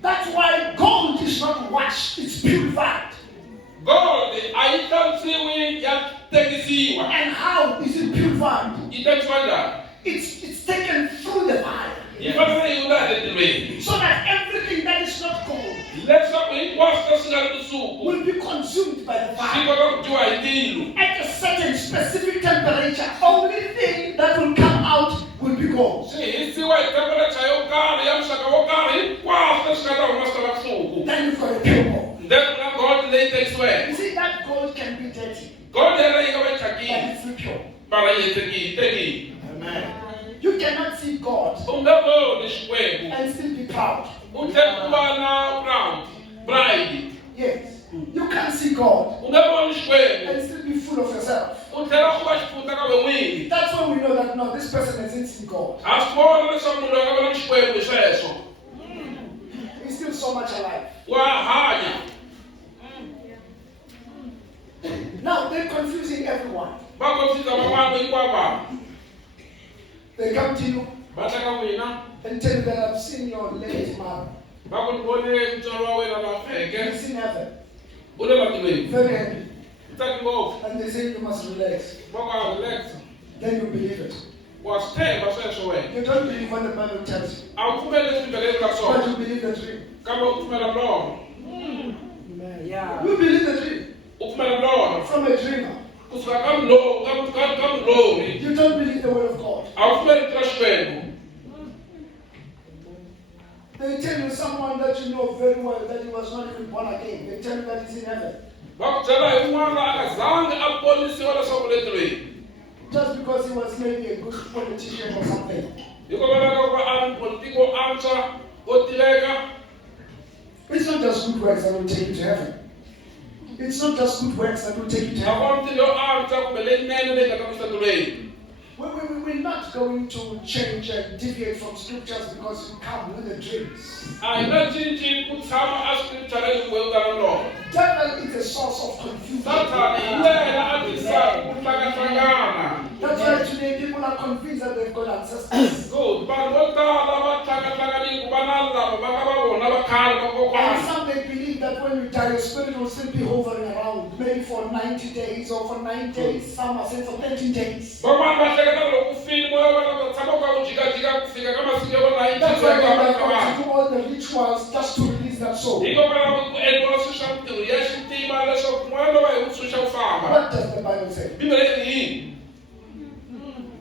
That's why gold is not washed, it's purified. Gold a yi hlantswiwi ya tengisiwa. And how is it purified? Yi tengisiwa njhani? It's taken through the fire. Yi fanele yi hundza etilweni So that everything that is not gold leswaku hinkwaswo leswi nga ri kusuku will be consumed by the swi fire. kota ku dyiwa hi tilu. At a certain specific temperature, only thing that will come out will be gold. Swi hisiwa hi temperature yo karhi ya muxaka wo karhi hinkwaswo leswi nga ta humesa va kusuku. Then you've got a pure gold. Then ku na gold leyi tengisiweke. You see, that gold can be dirty, Gold yaleyo yi nga va yi but thyakile it's still pure. mara yi tengile. Amen. You cannot see God U nge voni Xikwembu and still be proud. u tlhela u va na pride. Yes. You can't see God U nge voni Xikwembu and still be full of yourself. u tlhela u va xifuta ka wena n'wini. That's when we know that no, this person hasn't seen God. Ha swi vona leswaku munhu loyi a nga vona Xikwembu hi sweswo. He's still so much alive. Wa hanya. Now they're confusing everyone. Va konfisa van'wana hinkwavo vanhu. They come to you Va ta ka n'wina and tell you that I've seen your late mother. va ku ni vone mutswari wa wena la feke He's in heaven. u le matilweni. Very happy. U tsaki ngopfu. And they say you must relax. Va ku a relax. Then you believe it. Wa swi tshemba sweswo wena. You don't believe what the Bible tells you, A wu pfumeli leswi Bibele yi vula but swona you believe the dream. kambe u pfumela milorho. Yeah. You believe the dream U pfumela milorho. from a dreamer. Kusuka ka mulori. You don't believe the word of God. A wu pfumeli rito ra Xikwembu. They tell you someone that you know very well that he was not even born again. They tell you that he's in heaven. Va ku byela hi un'wana a nga zangi a ponisiwa leswaku le tilweni. Just because he was maybe a good politician or something. Hikokwalaho ka ku va a ri politiki wo antswa wo tiveka. It's not just good works that will take you to heaven. It's not just good works that will take you to a heaven. ko ntirho yo antswa kumbe leyinene leyi nga ta ku yisa endleleni. We're not going to change and deviate from scriptures because you come with the dreams. A hi nga cinci ku tshama a scriptureni ku u ta na lona. Devil is a source of confusion. Sathani hi yena a tisaka ku hlangana. That's why today people are convinced that they've got ancestors. Good. Vanhu vo tala va hlangahlanganile ku va na lava va nga va vona va khale va And kokwana. some may believe that when you die, your spirit will still be hovering around, maybe for 90 days or for 9 days. Some are saying for 13 days. Van'wana va hleketa loko ku file moya wa wena u tshama ka u jikajika ku fika ka masiku ya vona hi That's why they ka are ka going vanhu. to do all the rituals just to release that soul. Hikokwalaho ku endliwa swilo swa mintirho ya xitima leswaku n'wana wa hi wu tshunxa ku famba. What does the Bible say? Bibele yi ri yini?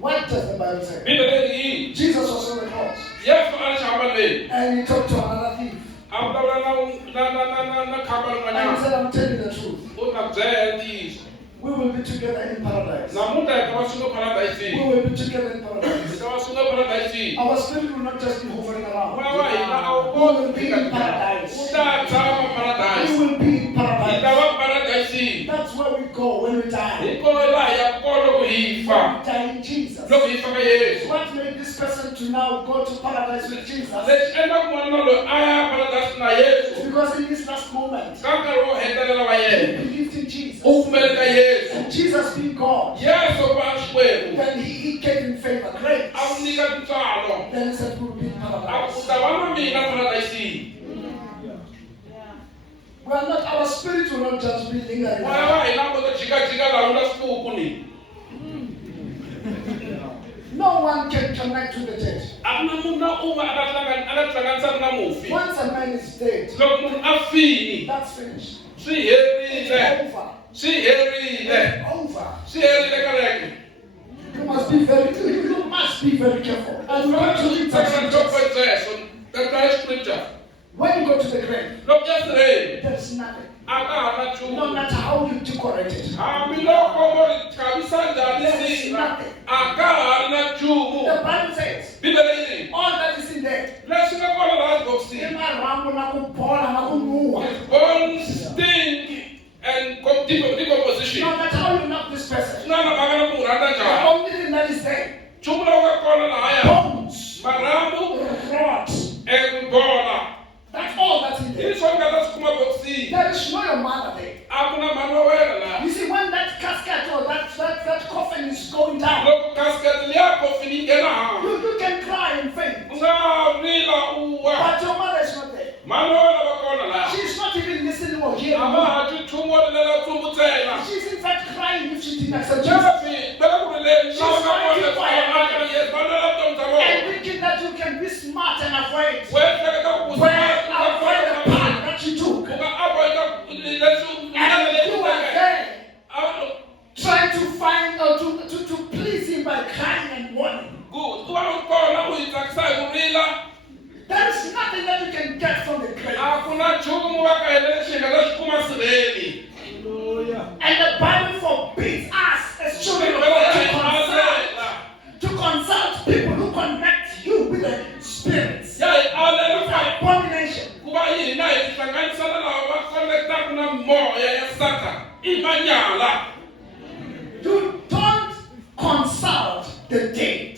What does the Bible say? Bibele yi ri yini? Jesus was on the cross Yesu a ri xihambanweni. and he talked to another thief. A vulavula na khamba And he rin'wanyana. said, I'm telling you the truth. U na byela ntiyiso. We will be together in paradise. Namuntlha hi ta va swin'we We paradayisini. will be together in Hi paradise. ta va swin'we paradayisini. Our spirit will not just be hovering around. Moya wa hina a wu We koti will ku be fika in paradise. wu ta tshama We paradayisi. will be in Hi ta paradise. va paradayisini. That's where we go when we die. Hi kona laha hi yaka kona loko hi fa. We die in Jesus. Loko hi fa ka Yesu. What made this person to now go to paradise with Jesus? Leswi endlaka n'wana loyi a ya paradayisi na Yesu. Because in this last moment, Ka nkarhi wo hetelela wa he yena. believed in Jesus. U pfumele ka Yesu. And Jesus being God, Yesu va Xikwembu. then he gave him favor, grace. A n'wi nyika tintswalo. Then he said, we will be in A ku paradise. ta va na mina paradayisini. We are not, our spirit will not just be lingering. Moya wa hina a kota jikajika laha wu nga swipuku ni. No one can connect to the dead. A ku na munhu na un'we a nga tihlanganisaka na mufi. Once a man is dead, Loko munhu a fini, that's finished. swi herile. It's over. Swi herile. It's over. Swi herile kereke. You must be very careful. And you got to read Tsakela that nhloko yeso. That's scripture. when you go to the grave, Loko ya sirheli, there's nothing. a ka ha na No nchumu. matter how you decorate it. Hambiloko vo ri chavisa njhani There's sina, nothing. a ka ha ri na nchumu. The Bible says, Bibele yi ri, all that is in there, leswi nga kona laha bokisini. marhambu na ku bola na ku nuha. Bones stink and decomposition. No matter how you knock this person, Swi na na mhaka na ku n'wi rhandza the njhani. only thing that is there, Nchumu lowu nga kona lahaya, bones, marhambu, rot. ku bola. That's all that's in Hi there. swona nga ta swi kuma bokisini. There is no your mother there. A ku na mhani wa wena laha. You see, when that casket or that coffin is going down, Loko casket liya coffin yi nghena hansi, you can cry and faint. u nga rila u wa. But your mother is not there. Mhani wa wena va kona laha. She's not even listening or A hearing va you. ha twi nchumu wo rilela nchumu ntsena. She's in fact crying if she didn't accept Jesus. Javi, bela ku ri leyi lava nga kona ku amukela Yesu, va lwela vutomi bya vona. And thinking that you can be smart and avoid. We ehleketa ku Well, avoid the path that you took. u nga avoida leswi And you are there a trying to find or to please him by crying and mourning. good. U va u kona u yi tsakisa hi ku rila. There is nothing that you can get from the grave. A ku na nchumu va ka hina lexi hi nga ta xi kuma sirheli. And the Bible forbids us as children of God to consult people who connect you with the spirits. Ya hi It's alela abomination. ku va hina hi tihlanganisa na lava va konekitaka na moya ya Satan. I manyala. You don't consult the dead.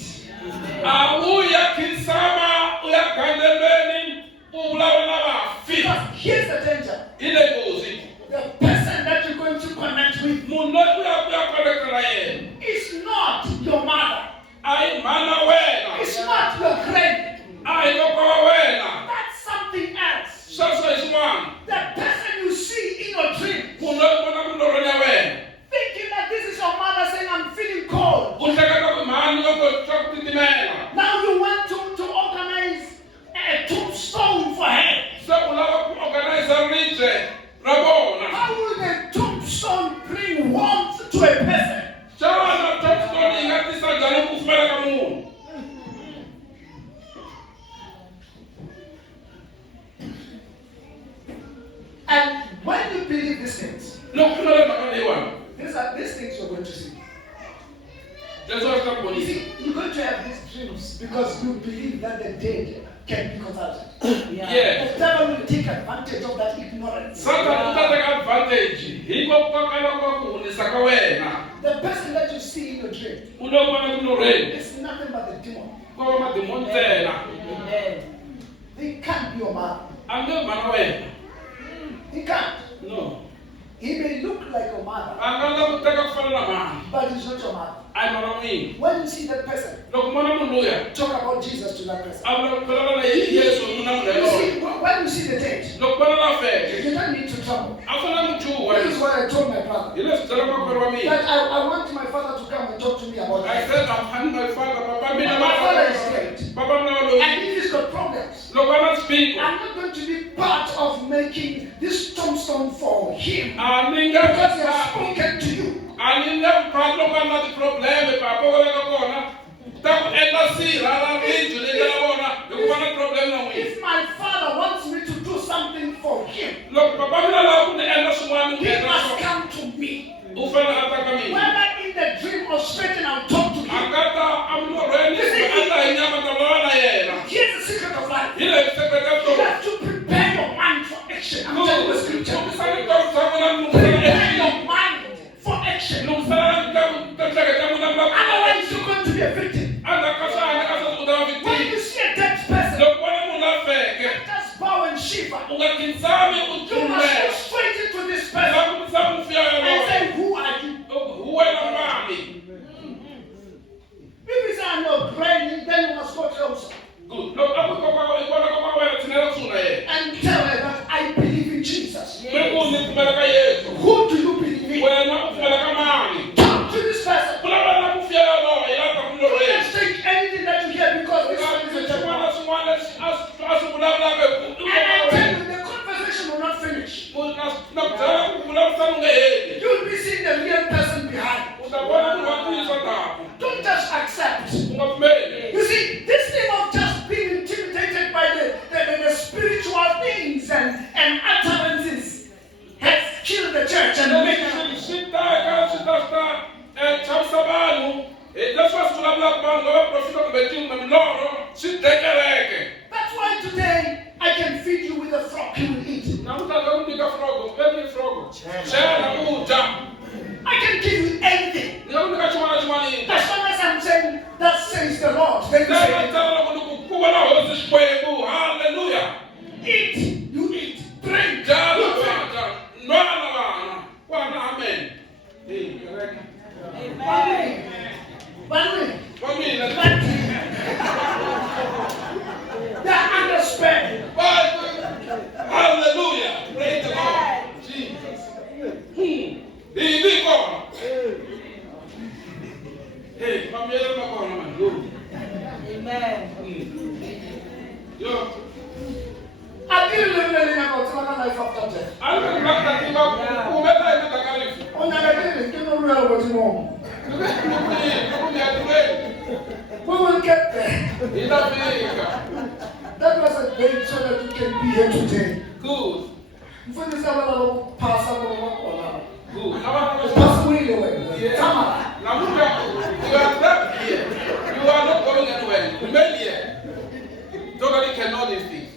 A u ya khinsama, u ya gandelweni, u vulavula na vafi. Because here's the danger. Hi le nghozi. The person that you're going to connect with Munhu loyi u ya konekita na yena. is not your mother. A hi mhani wa wena. It's not your friend. A hi loko wa wena. That's something else. Sweswo hi swin'wana. The person you see in your dream, Munhu loyi u vonaka milorhweni ya wena. thinking that this is your mother saying, I'm feeling cold. U hleketa ku mhani loko swa ku titimela. Now you want to organize a tombstone for her. Se u lava ku organisa ribye ra vona. How will the tombstone bring warmth to a person? Xana tombstone yi nga tisa njhani ku kufumela ka munhu? And when you believe these things, Loko ku na le mhaka leyiwani, these things you're going to see. leswi a swi ta ku You vonisa. see, you're going to have these dreams because you believe that the dead can be consulted. Yeah. The devil will take advantage of that ignorance. Satan u ta teka advantage hikokwalaho ka ku hunisa ka wena. The person that you see in your dream U lo vona milorhweni is nothing but the demon. ko va mademoni ntsena. He can't be your mother. A nge vana wena. He can't. No. He may look like your mother, A nga languteka ku fana na mani. but he's not your mother. A hi mana n'wina. When you see that person, Loko vona munhu luya talk about Jesus to that person. a vulavula na Yesu na munhu You yaloye. see, when you see the dead, Loko vona la feke you don't need to trouble. a fana This is muchuwa. what I told my brother. Hi leswi byela makwerhu wa mina. That I want my father to come and talk to me about I that. said I'm having my father, Papa mina My father is dead. Papa mina loyi. And if he's got problems, Loko va na swiphiqo I'm not going to be part of making this tombstone for him. a ni nge Because he has spoken to you. a ni nge mpfati loko a na ti-probleme papa va veka kona ta ku endla sirha ra ribye leyi la vona hi ku va na problem na n'wina. If my father wants me to do something for him, Loko papa mina lava ku ni endla swin'wana ku he endla must swona come to me. u fanele a ta ka mina. Whether in the dream or straight, and I'll talk to A him. nga ta a milorhweni a ta hi nyama ta vulavula na yena. Here's the secret of life. Hi leyi sekretela You vutomi. have to prepare your mind for action. I'm telling you the scripture. Kombisani vutomi bya n'wina mi Prepare lungisela your mind for action. lungisela ta hleketa n'wina mi Otherwise, you're going to be a victim. endzhaku ka swona ka sweswi u ta va When victim. you see a dead person, Loko vona munhu a feke just bow and shiver. u nga khinsami u You must tlumela. go straight into this Za person ku vutisa mufi ya and yoloye. say, who are you? Wena mani. If it's on your brain, then you must go closer Good. Loko a ku kokwa i vona kokwa wena tshinela kusuhi na yena. and tell her that I believe in Jesus. Mi ku ni pfumela ka Yesu. Who do you believe in? Wena u pfumela ka mani. Talk to this person. Vulavula na mufi ya yoloye la ta ku Don't milorhweni. just take anything that you hear because this one is a Swin'wana gentleman. na swin'wana leswi a swi vulavulaka And I tell you, the conversation will not finish. na ku byela ku vulavurisana u nge heli. You'll be seeing the real person behind. U ta vona munhu wa ntiyiso taku. Don't just accept. U nga pfumeli. You see, this thing of just being intimidated by the spiritual things and utterances has killed the church and made them. Swi ta chavisa vanhu. Leswi va swi vulavulaka vanhu va vaprofita kumbe timbe milorho swi dekeleke. That's why today I can feed you with a frog you will eat. Namuntlha ni nga ku nyika frogo, mpeni frogo. Chela u dya. I can give you anything. Ni nga ku nyika xin'wana na xin'wana. As long as I'm saying, that says the Lord. Then you Lava say, ntsena loko ni ku va na hosi Xikwembu. Hallelujah. eat, you eat. Drink, Dya you na drink. vana. Nwana na vana. Kwana amen. Hey, kereke. Vanwe, Wa mina. they are underspent. Hallelujah. Praise the Lord. Jesus. Hi kona. Hey, mamiyela na kona man. Yo. Yo. I didn't learn anything about eternal life after death. A ni nga ta tiva ku humela hi le ka rifu. On a didn't get no real what you know. We will get there. Hi ta fika. That was a date so that you can be here today. Good. Mfundisi abala pass abala Good. Now, pass really well. yeah. Tama. Now, you are not here. You are not going anywhere. Remain here. Nobody can know these things.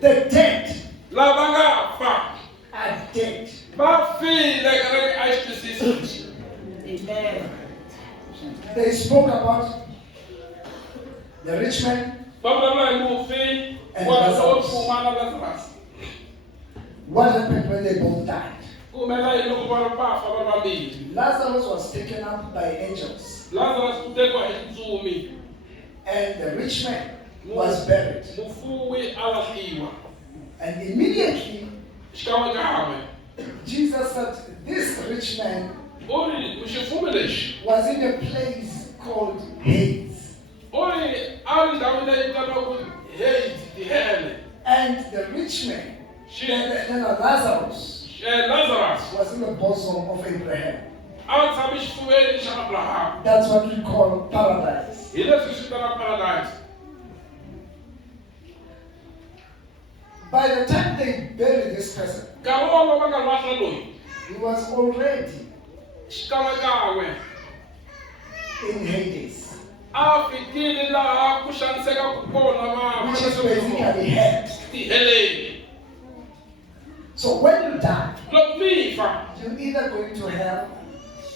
The dead Lava nga fa. are dead. Va file kereke a xi twisisi. They spoke about the rich man, Va vulavula hi mufi wa wo pfumala Lazarus. what happened when they both died. Ku humelela yini loko va fa va vambirhi. Lazarus was taken up by angels, Lazarus u tekiwa hi xitsumi. and the rich man was buried. Mufuwi a lahliwa. And immediately, Xikan'we kan'we. Jesus said, this rich man U ri xifumi lexi. was in a place called Hades. U ri a ri ndhawini leyi vitaniwaku Hades, tihele. And the rich man, Lazarus, Lazarus was in the bosom of Abraham. a tshame xifuveni xa Abraham. That's what we call paradise. Hi leswi swi vitana paradise. By the time they buried this person, Nkarhi wolowo va nga lahla loyi. he was already Xikan'we kan'we in Hades. afikile laha ku xaniseka ku kona vanhu which is basically hell. tiheleni. So when you die, Loko mi fa you're either going to hell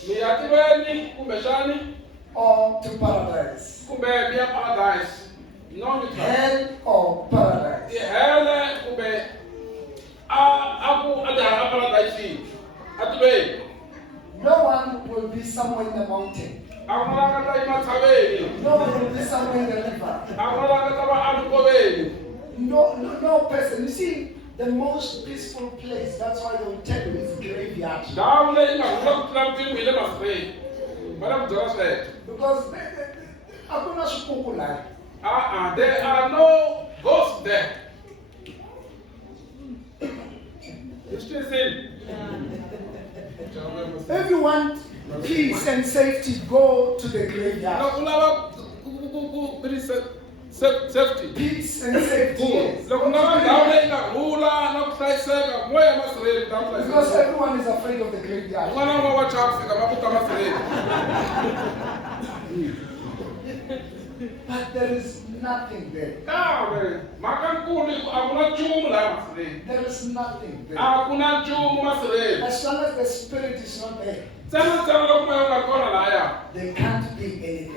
mi ya tiveni kumbe xani or to paradise. kumbe mi ya paradise. No mi try. Hell or paradise. Tihele kumbe a paradise. A tiveni. No one will be somewhere in the mountain. A ku na langa ta yima tshaveni. No one will be somewhere in the river. A ku na langa ta va amukoveni. No person. You see, the most peaceful place, that's why they will tell you, is graveyard. Ndhawu leyi nga huma ku tlula mpimo hi le masirheni. Va na ku byela sweswo. Because hakuna swipuku laha. There are no ghosts there. You still saying? If you want peace and safety, go to the graveyard. Loko u lava safety. Peace and safety. Yes. Loko u lava ndhawu leyi nga rhula na ku hlayiseka, moya masirheni ta ku Because hlayiseka. everyone is afraid of the graveyard. Un'wana na un'wana wa chava ku fika va ku ka masirheni. But there is nothing there. Kambe mhaka nkulu i ku a ku na nchumu laha masirheni. There is nothing there. A ku na nchumu masirheni. As long as the spirit is not there, Ntsena loko moya u nga kona lahaya. there can't be anything.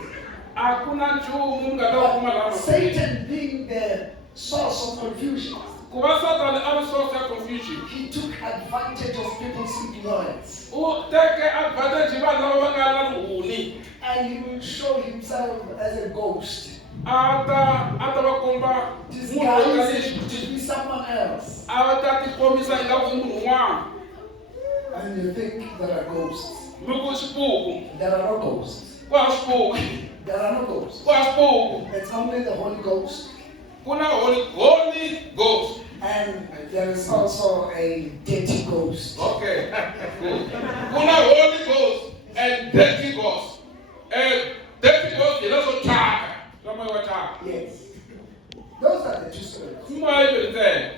A ku na nchumu nga ta wu kuma laha But masirheni. Satan being the source of confusion, Ku va Satani a ri source ya confusion. he took advantage of people's ignorance. U teke advantage hi vanhu lava va nga na vuhuni. And he will show himself as a ghost. A ta va komba munhu Disguised to loyi be someone else. a va ta ti kombisa ingaku i munhu un'wana. And you think there are ghosts. Mi ku swipuku. There are no ghosts. Ku hava swipuku. There are no ghosts. Ku hava swipuku. It's only the Holy Ghost. Ku na Holy Ghost. And there is also a dirty ghost. Okay. Ku na Holy Ghost and dirty ghost. Dirty ghost yi na swo thyaka. Swa moya wa thyaka. Yes. Those are the two spirits. Moya yi veri ntsena.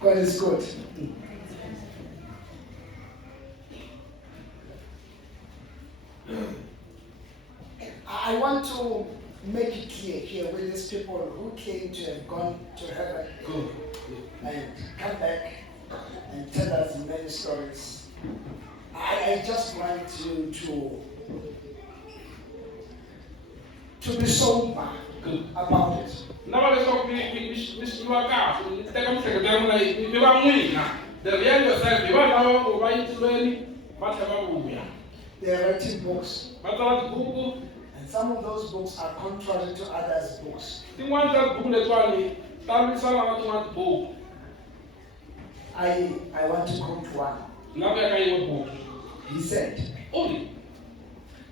God is good. I want to make it clear here with these people who claim to have gone to heaven and come back and tell us many stories. I just want you to be sober about it. Na va leswaku mi swiva kahle, mi teka miehleketo ya n'wina mi va n'wina. The real yourself hi vanhu lava va va yisilweni va tlhela va vuya. They are writing books, Va tsala tibuku, and some of those books are contrary to others' books. tin'wana ta tibuku letiwani ta lwisana na tin'wana tibuku. I want to quote one. Ni lava ku ya ka yin'we buku. He said, U ri,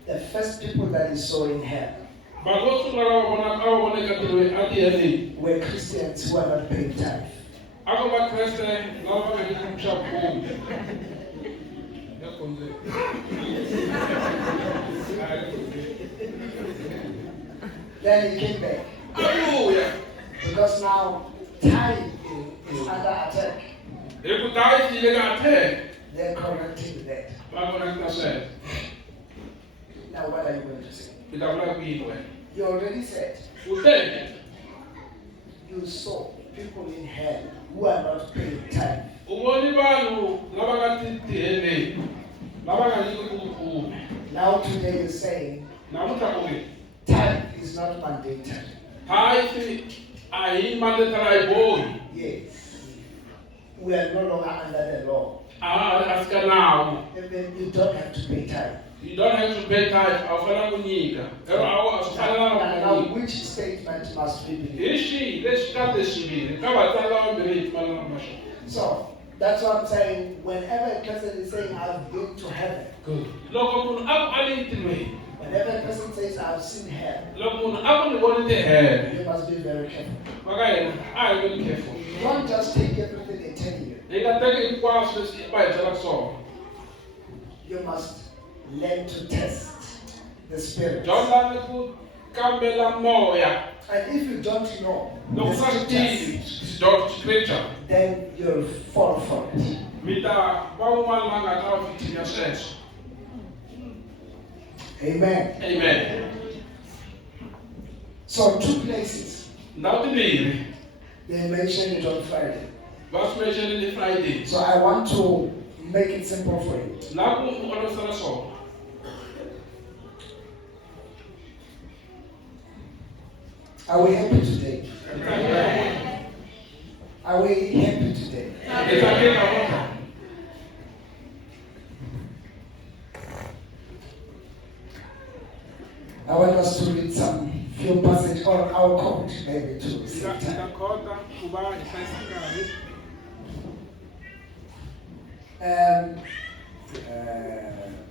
the first people that he saw in hell vanhu vo sungula a va voneka atiheleni. were Christians who are not paying tithe. A ko va Kreste lava va nga nyiki vuxavukhombi. Ya khombyeni. Then he came back Hallelujah. because now tithe is under attack. Hi ku dlayi yi le ka attack. They're correcting that. Va connecta sweswo. Now what are you going to say? Hi ta vula ku yini wena? You already said U teke. you saw people in hell who are not paying tithe. U voni vanhu lava nga tiheleni, lava nga nyiki vukhumi. Now today you're saying Namuntlha ku ri tithe is not mandatory. tithe a hi mandatory, a hi bohi. Yes. We are no longer under the law. A swi ka nawu. Then you don't have to pay tithe. You don't have to pay tithe, a wu fanelanga ku nyika. A swi fanelanga ku Now nyika. which statement must we believe? Hi xihi lexi ka leswimbirhi ka vatsari lava vambirhi hi pfumalana na xona. So that's what I'm saying. Whenever a person is saying I've been to heaven, Loko munhu a ku a le ntirhweni, whenever a person says I've seen hell, loko munhu a ku ni voni tihele, you must be very careful. va ka yena a hi veni careful. Don't just take everything they tell you. Hi nga teki hinkwaswo leswi va hi byelaka swona. You must learn to test the spirit. Dyondzani ku kambela moya. And if you don't know Loko the u nga swi scriptures, tivi scripture, then you'll fall for it. mi ta va un'wana va nga ta va victim ya sweswo. Amen. Amen. So 2 places, Ndhawu timbirhi they mentioned it on Friday. va swi mentionile Friday. So I want to make it simple for you. Na ku olovisela swona. Are we happy today? Are we happy today? Hi tsakile namuntlha. I want us to read some few passages or our code maybe to save time. Ndza kota ku va hi hlayisa nkarhi.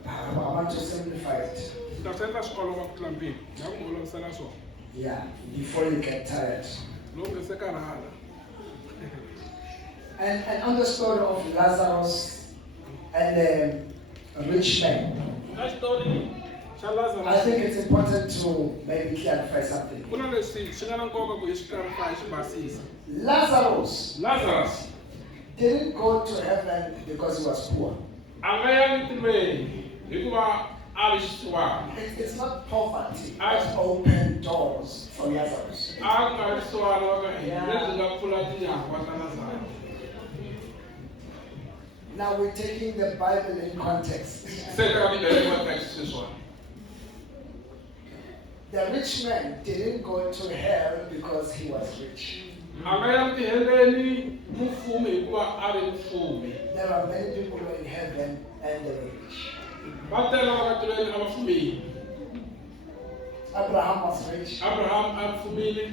I want to simplify it. Ta swi endla swi olova ku tlula mpimo. Na ku n'wi olovisela swona. Yeah, before you get tired. Loko nga se karhala. And on the story of Lazarus and the rich man, Na xitori xa Lazarus. I think it's important to maybe clarify something. Ku na leswi swi nga na nkoka ku hi swi clarify hi swi basisa. Lazarus Lazarus didn't go to heaven because he was poor. a nga yangi ntirhweni hikuva a ri xisiwana. It's not poverty that opened doors for Lazarus. A ku nga ri xisiwana va ka hina lebyi nga pfula tinyangwa ta Lazarus. Now we're taking the Bible in context. Se ka Bibele va text sweswiwani. The rich man didn't go to hell because he was rich. A nga yangi tiheleni mufumi hikuva a ri mufumi. There are many people who are in heaven and they were rich. Va tele va nga tirheni a va fumile. Abraham was rich. Abraham a fumile.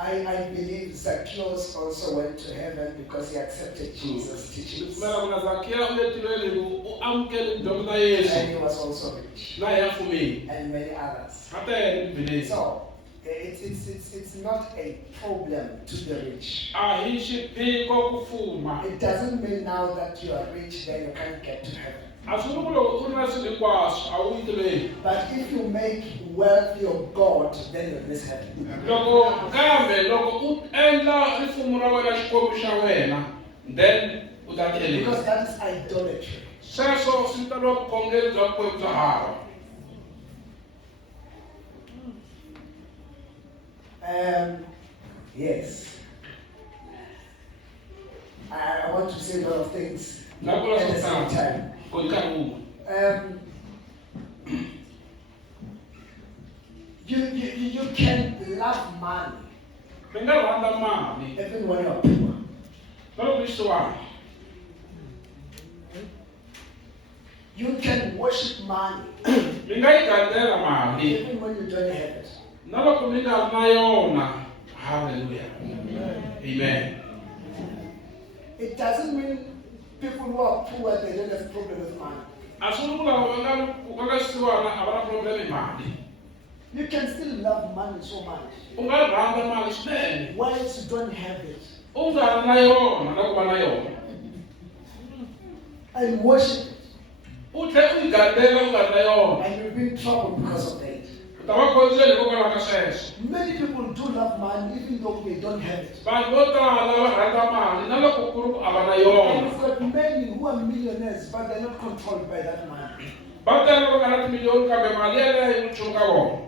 I believe Zacchaeus also went to heaven because he accepted Jesus' Ni teachings. pfumela ku na Zakiya u le tirhweni u amukele dyondzo ta Yesu. And he was also rich. Na yena fumile. And many others. Va tele Bibeleni. So, it's not a problem to the rich. A hi xiphiqo ku fuma. It doesn't mean now that you are rich, then you can't get to heaven. A swi vuli ku loko u ri na swilo hinkwaswo a wu yi tirheni. But if you make wealth your God, then you miss heaven. Loko kambe loko u endla rifumo ra wena xikwembu xa wena then u ta ti Because elevisa. that is idolatry. Sweswo swi vitaniwa vukhongeri bya vukwembu bya hava. Yes. I want to say a lot of things Na at vula the swo same tala time. ku hi nkarhi wun'we. You can love money Mi nga rhandza mali even when you're poor. na loko yi xisiwana. You can worship money Mi nga yi gandela mali even when you don't have it. na loko mi nga ri na yona. Hallelujah. Amen. It doesn't mean people who are poor they don't have problem with money. A swi vuli ku lava va nga xisiwana a va na problem hi mali. You can still love money so much. U nga rhandza mali swinene. Whilst you don't have it. U nga ri na yona na ku va na yona. And worship it. U tlhela u yi gandela u nga ri na yona. And you'll be in trouble because of that. U ta va khombyeni hikokwalaho ka sweswo. Many people do love money even though they don't have it. Vanhu vo tala va rhandza mali na loko ku ri ku a va na And yona. you've got many who are millionaires but they're not controlled by that money. Va tala va nga na timiliyoni kambe mali yeleyo yi nchumu ka vona.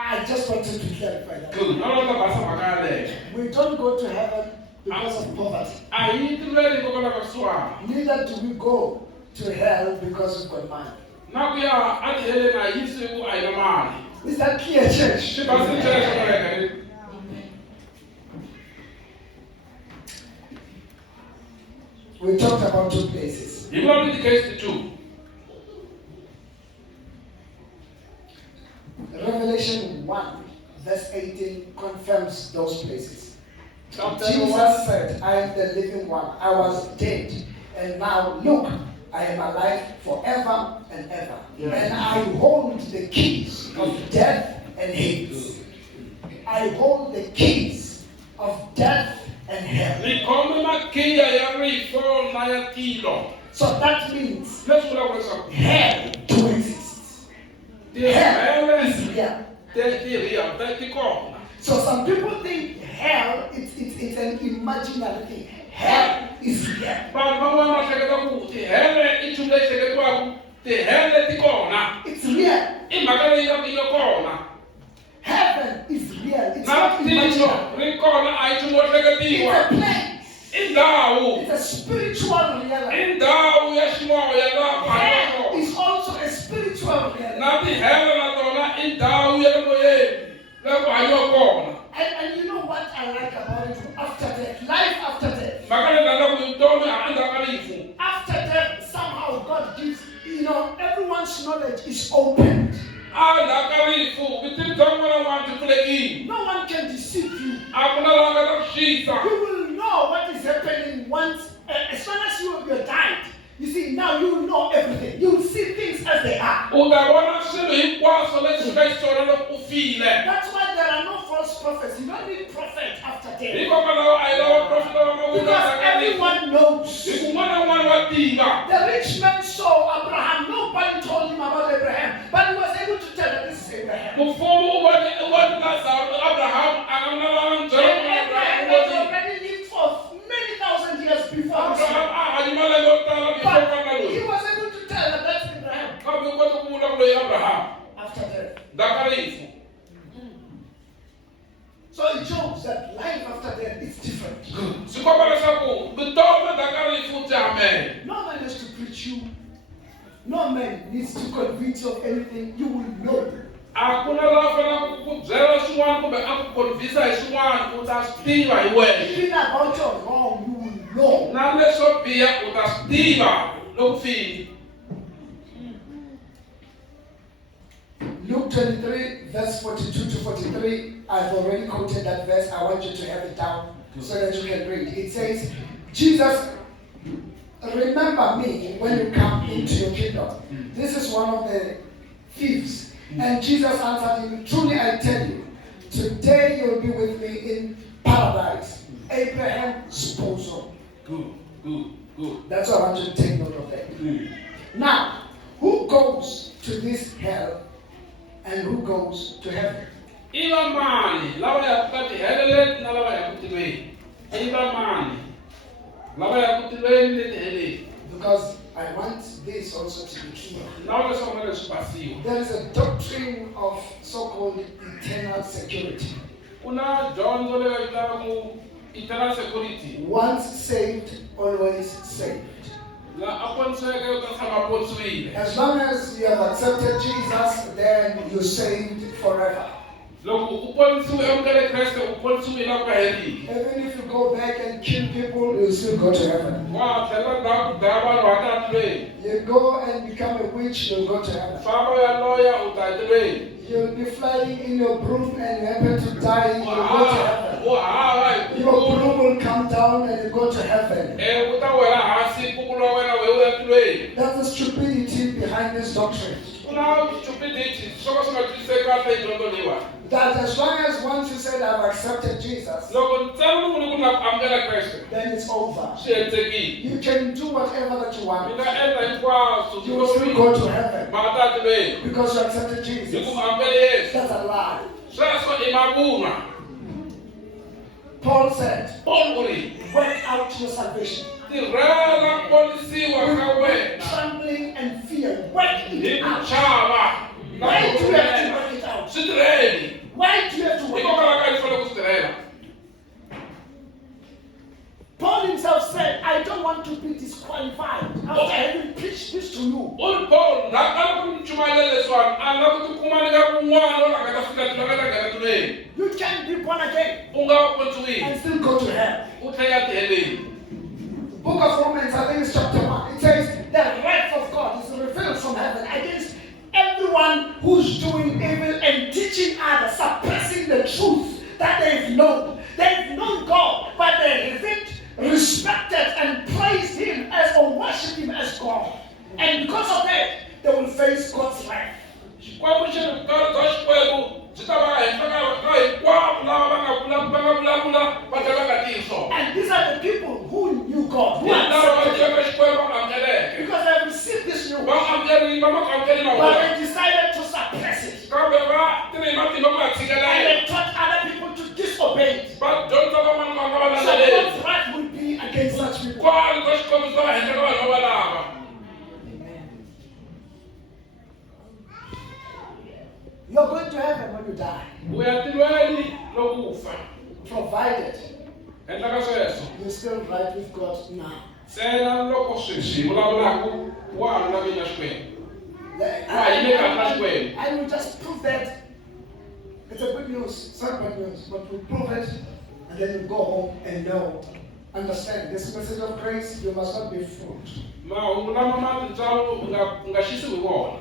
I just wanted to clarify that. Na loko ta basa mhaka yaleyo. We don't go to heaven because of poverty. A hi tirheli hikokwalaho ka swisiwana. Neither do we go to hell because we've got money. Na ku ya a tiheleni a hi yisi hi ku a hi na mali. Is that clear, church? Swi basile sweswo koleka. We talked about 2 places. Hi vulavula ti-case two. Revelation 1, verse 18 confirms those places. Chapter Jesus 1. said, I am the living one. I was dead, and now look, I am alive forever and ever. Yes. And I hold the keys of death and Hades. I hold the keys of death and hell. Ni khome makhiya ya rifo na ya tilo. So that means Leswi vulaka leswaku hell do exist. Hell is tihele real. ti kona. So some people think hell it's an imaginary thing. Hell is real. Vanhu van'wana va hleketa ku tihele i nchumu leyi hleketiwaku tihele leti kona It's real. i mhaka leyi nga kona. Heaven is real. It's Na not tilo imaginary. ri kona a hi nchumu wo It's hleketiwa. a place. I ndhawu. It's a spiritual reality. I ndhawu ya ximoya laha ku hanyiwaka Hell kona. is also a spiritual reality. Na tihele na tona i ndhawu ya le moyeni laha ku hanyiwaka kona. And you know what I like about it? After death, life after death. Mhaka leyi rhandza ku vutomi endzhaku ka rifu. After death, somehow God gives, everyone's knowledge is opened. Endzhaku ka rifu vutivi bya un'wana na un'wana byi pfulekile. No one can deceive you. A ku na laha nga ta ku xisa. You will know what is happening once, as soon as you're died. You see, now you know everything. You will see things as they are. U ta vona swilo hinkwaswo leswi nga xiswona loko u file. That's why there are no false prophets. You don't need prophet after death. Hikokwalaho a hi lava profeta va mavunwa Because endzhaku ka rifu. everyone knows. Hi ku un'wana na un'wana wa tiva. The rich man saw Abraham. Nobody told him about Abraham, but he was able to tell that this is Abraham. Mfumo u vone Lazaro Abraham a nga na lava And byela Abraham ku has already lived for many thousand years before this Abraham man. a hanyi malembe yo tala before But fana he loyi. was able to tell that that's Abraham Kambe u kota ku vula ku loyi Abraham after death. endzhaku ka rifu. So it shows that life after death is different. Swi komba leswaku vutomi endzhaku ka rifu byi hamene. No man has to preach you. No man needs to convince you of anything. You will know. A ku na laha faneleke ku byela swin'wana kumbe a ku konfisa hi swin'wana u ta swi tiva hi wexe. Even about your wrong, you will know. Na leswo biha u ta swi tiva loko file. Luke 23, verse 42 to 43. I've already quoted that verse. I want you to have it down so that you can read. It says, Jesus, remember me when you come into your kingdom. This is one of the thieves. And Jesus answered him, truly I tell you, today you'll be with me in paradise. Abraham's bosom. Good. That's what I want you to take note of that. Now, who goes to this hell and who goes to heaven? I va mani lava yaka ka tihele leti na lava yaka ku tiveni. I va mani lava yaka ku tiveni ni tiheleni. Because I want this also to be clear. Na leswaku ma leswi basiwa. There is a doctrine of so-called eternal security. Ku na dyondzo leyi vitanaku eternal security. Once saved, always saved. Laha a ponisiweke u ta tshama a ponisiwile. As long as you have accepted Jesus, then you're saved forever. Loko u ponisiwe amukele Kreste u ponisiwile a ku nga heriki. Even if you go back and kill people, you'll still go to heaven. Wa tlhela ndzhaku ku dlaya vanhu va ta tilweni. You go and become a witch, you'll go to heaven. Famba ya loya u ta tilweni. You'll be flying in your broom and you happen to die, you'll go to heaven. U hava hi Your broom will come down and you go to heaven. u ta wela hansi kukulu wa wena wehe u ya tilweni. That's the stupidity behind this doctrine. Ku na stupidity swo ka swi nga twisiseki kahle hi dyondzo leyiwani. That as long as once you said I've accepted Jesus, Loko ntsena ni ku na ku amukela Kreste then it's over. swi hetekile. You can do whatever that you Mi want. nga endla hinkwaswo You will still go to heaven maka ta tilweni. because you accepted Hi Jesus. ku amukele Yesu. That's a lie. Sweswo i mavunwa. Paul said, Paul u ri work out your salvation tirhela ponisiwa ka with wena trembling and fear. Work hi it ku out. chava na Why ku do you have to rhurhela. work it out? Swi tirheni. Why do you have to work it out? Hikokwalaho ka hi fanele ku swi tirhela. Paul himself said, I don't want to be disqualified after having preached this to you. U ri Paul na kala ku mi chumayela leswiwani a nga ku tikuma ni nga kun'wana loyi a nga ta fika tilo nga ta nghena tilweni. You can be born again U nga ponisiwile. and still go to hell. U tlhela tiheleni. Book of Romans, I think it's chapter 1. It says the wrath of God is revealed from heaven against everyone who's doing evil and teaching others, suppressing the truth that they've known. They've known God, but they haven't respected and praised Him as or worshipped Him as God. And because of that, they will face God's wrath. Xikwembu xi ri nkarhi bya Xikwembu byi ta va henhla ka hinkwavo lava va nga vulavula va tlhela va nga tivi swona. And these are the people who knew God, who Hi lava va accepted Him, tivaka Xikwembu va amukeleke. because they have received this new Va word, amukeli va amukeli but mavona. they decided to suppress it. Kambe va tiri hi matimba ku nga tshikelela. And they taught other people to disobey it. Va dyondzisa van'wana va nga va So landzeleli. God's wrath will be against such people. Kwalo ka Xikwembu swi ta va henhla ka vanhu va valava. Endla ka sweswo. you're still right with God now. Ntsena loko sweswi vulavulaka wa ha ri na mina Xikwembu. I will just prove that it's a good news, it's not bad news, but we'll prove it and then you go home and know, understand this message of grace, you must not be fooled. Mahungu lama ma tintswalo u nga xisiwi hi wona.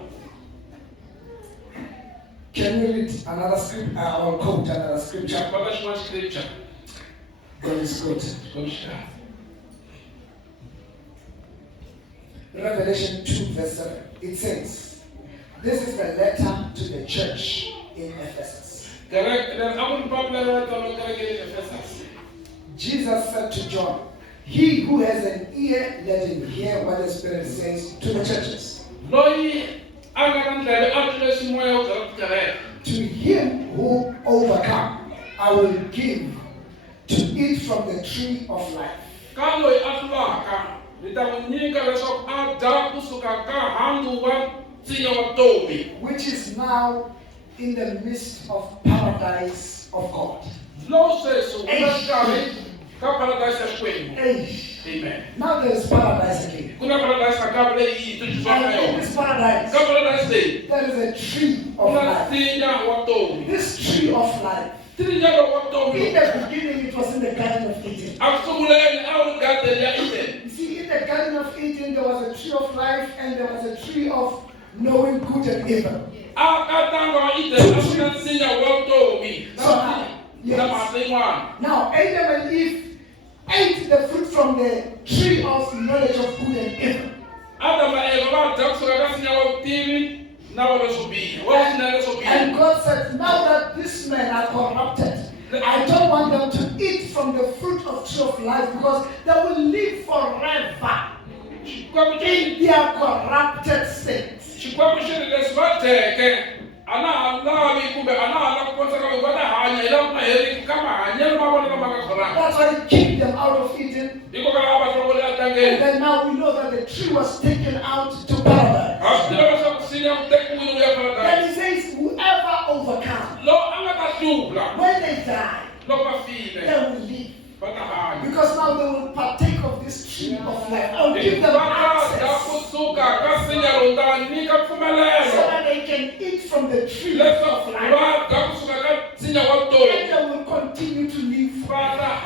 Can we read another scripture or quote another scripture? Pata xin'wana scripture. God is good. Xikwembu xi kahle. Revelation 2 verse 7. It says, this is the letter to the church in Ephesus. Jesus said to John, he who has an ear, let him hear what the Spirit says to the churches. To him who overcome, I will give to eat from the tree of life. Which is now in the midst of paradise of God. Amen. Now there is paradise again. And in this paradise, there is a tree of life. This tree of life. In the beginning, it was in the Garden of Eden. You see, in the Garden of Eden, there was a tree of life and there was a tree of knowing good and evil. Now, Adam and Eve ate the fruit from the tree of knowledge of good and evil. And God said, now that these men are corrupted, I don't want them to eat from the fruit of tree of life because they will live forever in their corrupted state. That's why he kicked them out of Eden. And then now we know that the tree was taken out to paradise. Then he says, whoever overcomes, when they die, they will live. Because now they will partake of this tree of life. I will give them access so that they can eat from the tree of life. And they will continue to live paradise.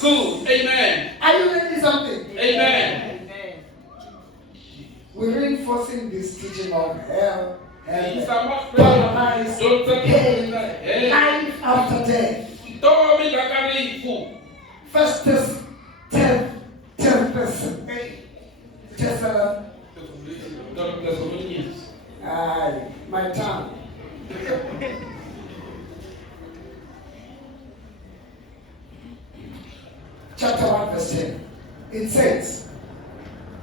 Good. Amen. Are you learning something? Amen. We're reinforcing this teaching of hell, Paradise. paradise, hell, life after death. First test, 10 person. My tongue. Chapter 1 verse 10. It says,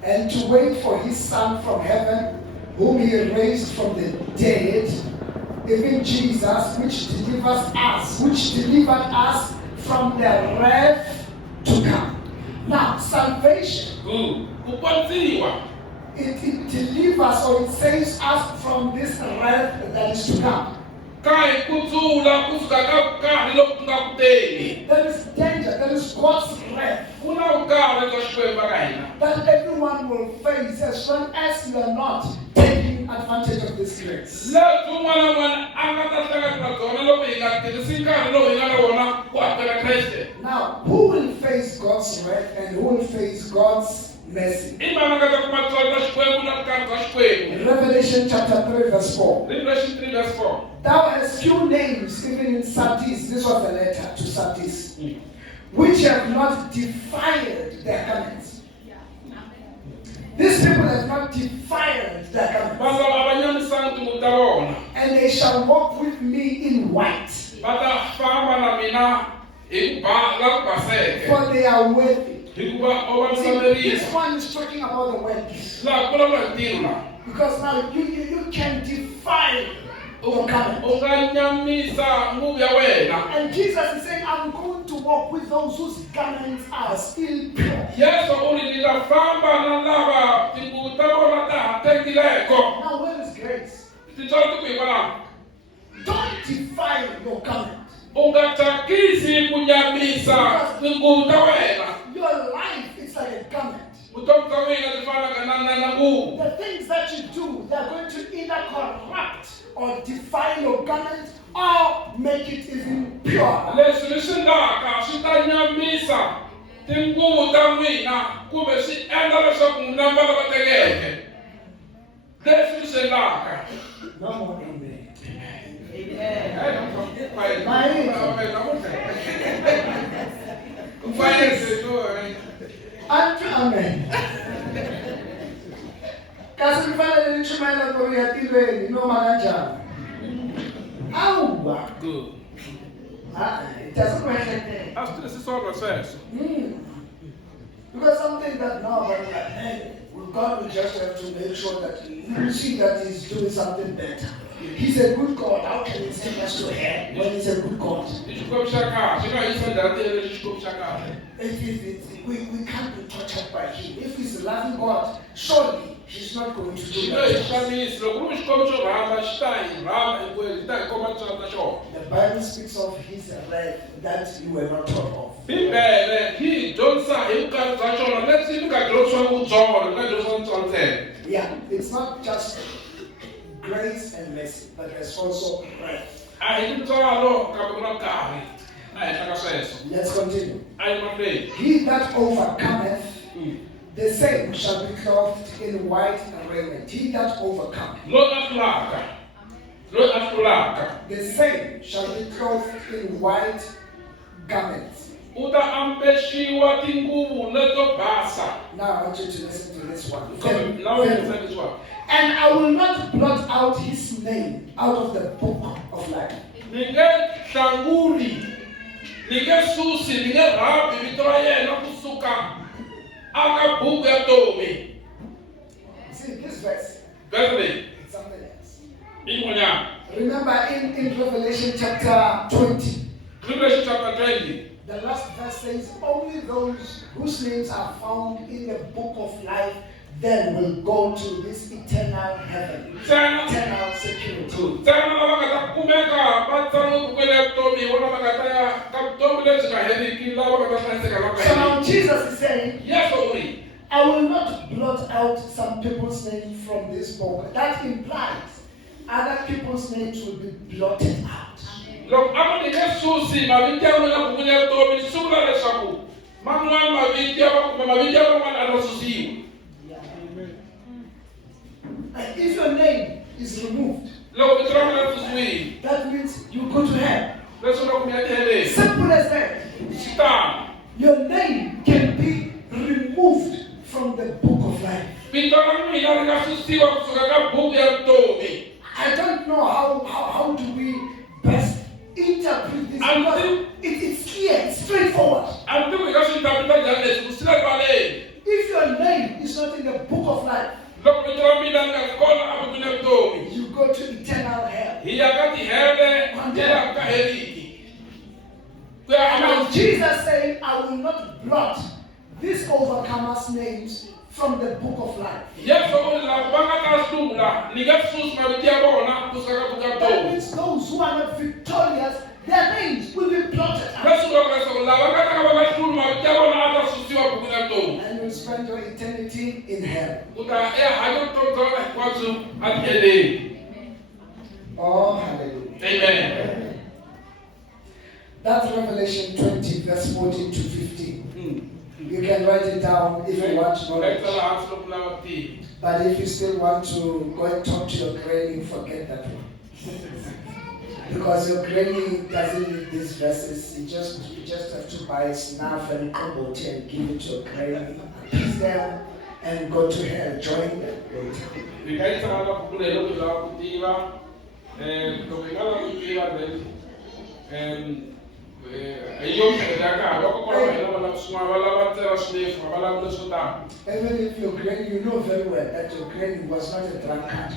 and to wait for his Son from heaven, whom he raised from the dead, even Jesus, which delivered us from the wrath to come. Now, salvation, it delivers or it saves us from this wrath that is to come. There is danger, there is God's wrath that everyone will face as long as you are not taking advantage of this grace. Now, who will face God's wrath and who will face God's mercy? Revelation chapter 3 verse 4. Thou hast few names even in Sardis. This was the letter to Sardis. Which have not defiled their garments. These people have not defiled their garments. And they shall walk with me in white. For they are worthy. See, this one is talking about the worthy. Because now you can defile your garment. And Jesus is saying, I'm going to walk with those whose garments are still pure. Now where is grace? Don't defile your garment. ungathakisi kunyamisa tinguvu ta wena. Your life is like a garment. Vutomi bya wena byi fana na nguvu. The things that you do, they are going to either corrupt or defile your garment or make it even pure. Leswi leswi endlaka swi ta nyamisa tinguvu ta n'wina kumbe swi endla leswaku n'wina mbala va tengeke. Leswi swi endlaka. No more amen. Amen. Kasi kufanele nichumayela ku ya tilweni noma kanjani. Awa. Good. It doesn't matter. This is all says. Because something that now, but God will just have to make sure that you see that He's doing something better. He's a good God. How can He send us to hell when He's a good God? We can't be tortured by Him. If He's a loving God, surely He's not going to do that. The Bible speaks of His wrath that you were not taught of. Yeah, it's not just grace and mercy, but there's also wrath. Let's continue. He that overcometh, the same shall be clothed in white raiment. He that overcometh, the same shall be clothed in white garments. Now I want you to listen to this one. And I will not blot out his name out of the book of life. See, this verse, it's something else. Remember in Revelation chapter 20, the last verse says, only those whose names are found in the book of life then will go to this eternal heaven, eternal security. So now Jesus is saying, I will not blot out some people's names from this book. That implies other people's names will be blotted out. And if your name is removed, that means you go to hell. Simple as that. Your name can be removed from the book of life. I don't know how do we best interpret this. It's clear, it's straightforward. If your name is not in the book of life, you go to eternal hell. Now Jesus said, I will not blot these overcomers' names from the book of life. That means those who are not victorious, their names will be blotted out. And you'll spend your eternity in hell. Oh, hallelujah. Amen. That's Revelation 20, verse 14 to 15. You can write it down if you want to know it. But if you still want to go and talk to your granny, forget that one. Because your granny doesn't need these verses. You just have to buy snuff and kombucha and give it to your granny, appease them, and go to hell. Join them Even if your granny, you know very well that your granny was not a drunkard.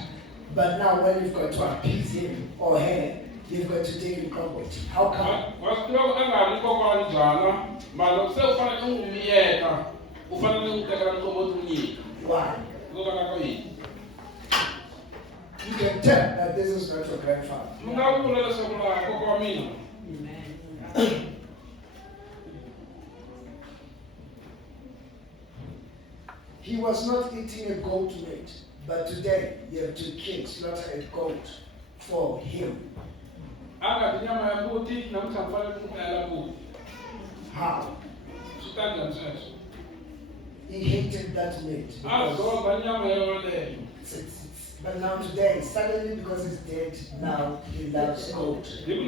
But now when you've got to appease him or her, you've got to take him kombucha. How come? Why? You can tell that this is not your grandfather. He was not eating a goat meat, but today you have to kill, slaughter a goat for him. How? He hated that meat. But now today, suddenly because he's dead, now he loves goat. You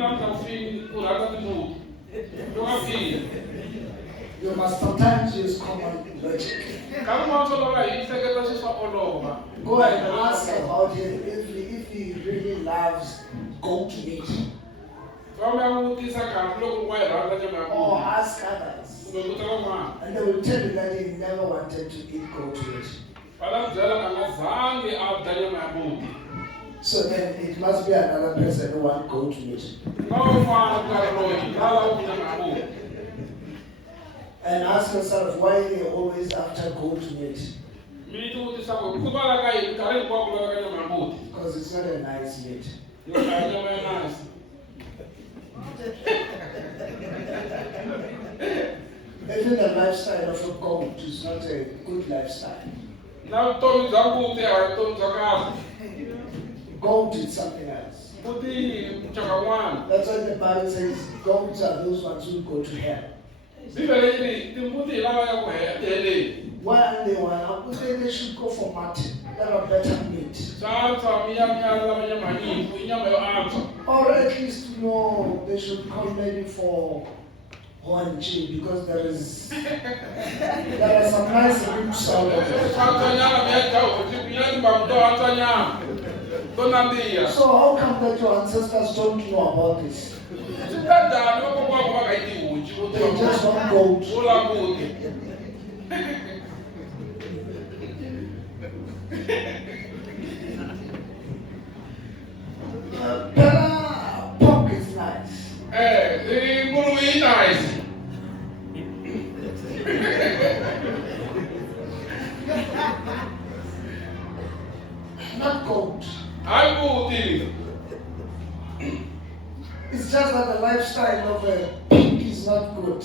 must sometimes use common logic. Go and ask about him if he really loves goat meat. Or ask others. And they will tell you that he never wanted to eat goat meat. So then it must be another person who wants goat meat. And ask yourself why they're always after goat meat. Because it's not a nice meat. Even the lifestyle of a goat is not a good lifestyle. Goat is something else. That's why the Bible says goats are those ones who go to hell. Why are they one? They should go for mutton. There are better meat. Or at least, they should come maybe for Honchi because there are some nice ribs out there. So how come that your ancestors don't know about this? They just want goat. Pork is nice. Nice. Not goat. It's just that the lifestyle of a pig is not good.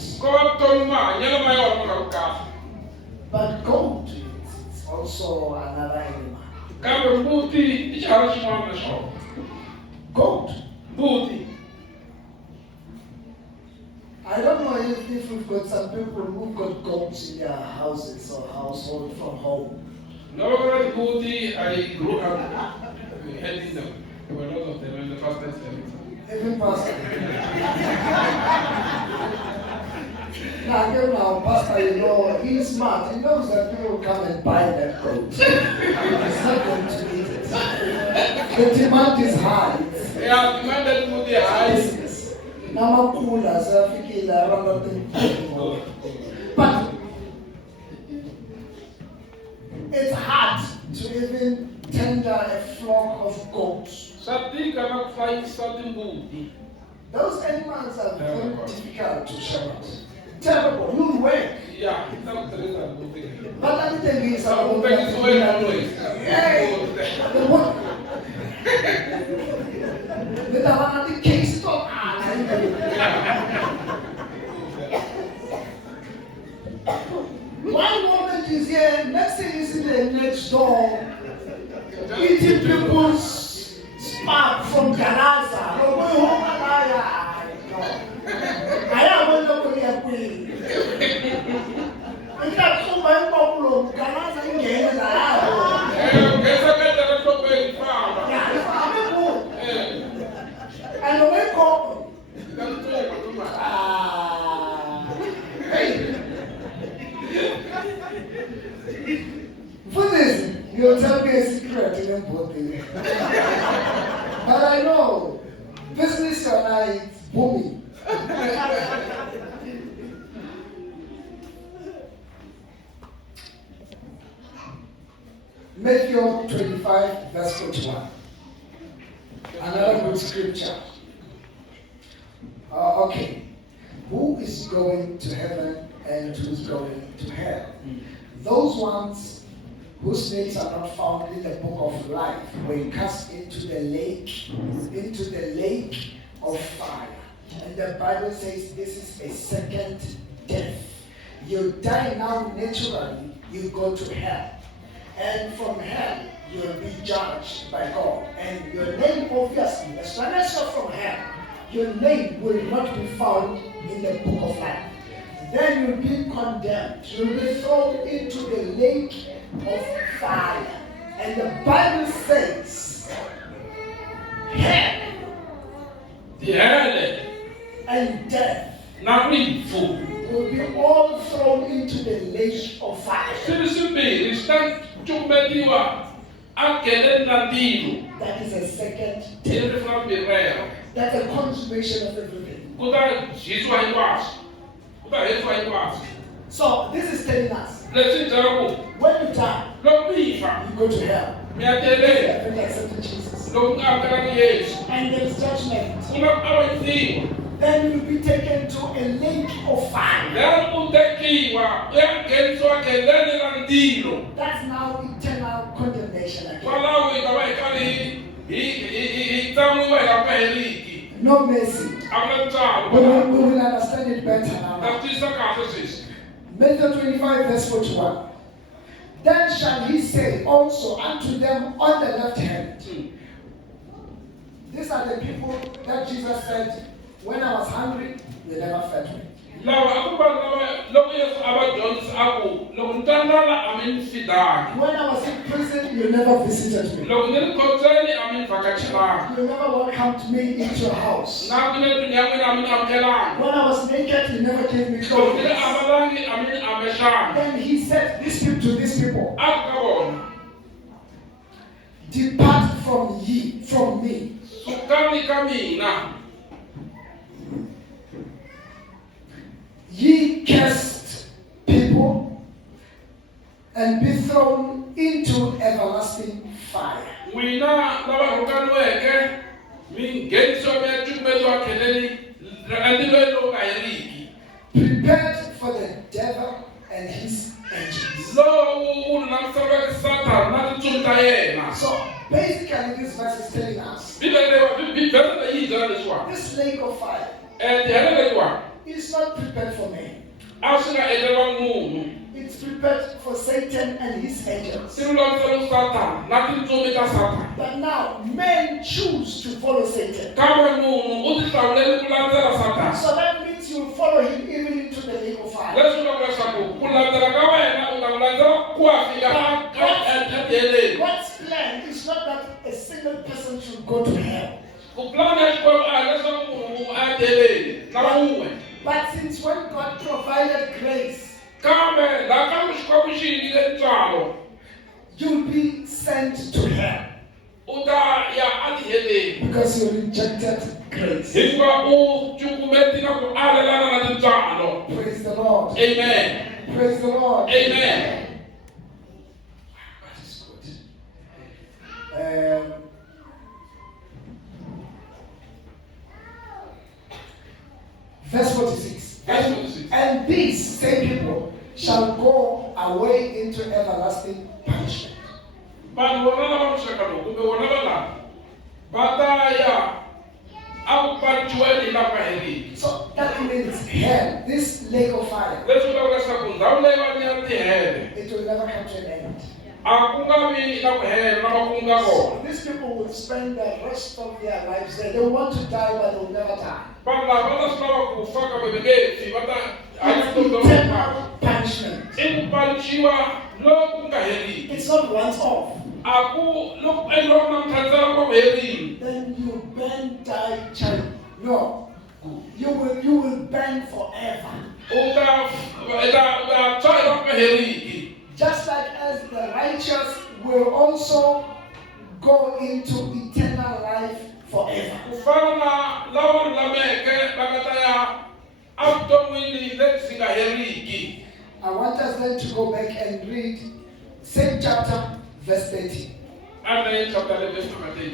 But goat is also another animal. Goat. I don't know if we've got some people who've got goats in their houses or household from home. No, I grew up heading them. There were a lot of them in the pastor service. Even pastor. Now, pastor, he's smart. He knows that people will come and buy that goat. He's not going to eat it. The demand is high. Yeah, demanded to the high. But it's hard to even tender a flock of goats. Those animals are very difficult to shepherd. Terrible, you'll work. Yeah, but I think it's one moment is here, next thing is in the next door, eating people's spark from Gaza. I am one of the queen. If that's so my popular, Gaza in and the way go. For this, you'll tell me a secret in both. But I know, business and I, it's booming. Matthew 25, verse 41. Another good scripture. Okay. Who is going to heaven and who is going to hell? Those ones whose names are not found in the book of life were cast into the lake of fire. And the Bible says this is a second death. You die now naturally, you go to hell. And from hell, you'll be judged by God. And your name, obviously, as long as you're from hell, your name will not be found in the book of life. Then you'll be condemned. You'll be thrown into the lake of fire. And the Bible says, hell and death will be all thrown into the lake of fire. That is a second death. That's a consummation of everything. So this is telling us, when you die, you go to hell. You accept Jesus. And there is judgment. Then you'll be taken to a lake of fire. That's now eternal condemnation again. No mercy. We will understand it better now. Matthew 25 verse 41. Then shall he say also unto them on the left hand. These are the people that Jesus said, when I was hungry, you never fed me. When I was in prison, you never visited me. You never welcomed me into your house. When I was naked, you never gave me clothes. Then he said to these people, depart from me. Ye cursed people, and be thrown into everlasting fire. Prepared for the devil and his angels. So basically this verse is telling us, this lake of fire is not prepared for men. It's prepared for Satan and his angels. But now men choose to follow Satan. So that means you follow him even into the lake of fire. God's plan is not that a single person should go to hell. But since when God provided grace, you'll be sent to hell because you rejected grace. Praise the Lord. Amen. Praise the Lord. Amen. That is good. Verse 46. And these same people shall go away into everlasting punishment. So that means hell, this lake of fire, it will never come to an end. So these people will spend the rest of their lives there. They want to die, but they will never die. Eternal punishment. It's not once off. Then you burn, die, child. No. You will burn forever. Just like as the righteous will also go into eternal life forever. I want us then to go back and read same chapter, verse 13.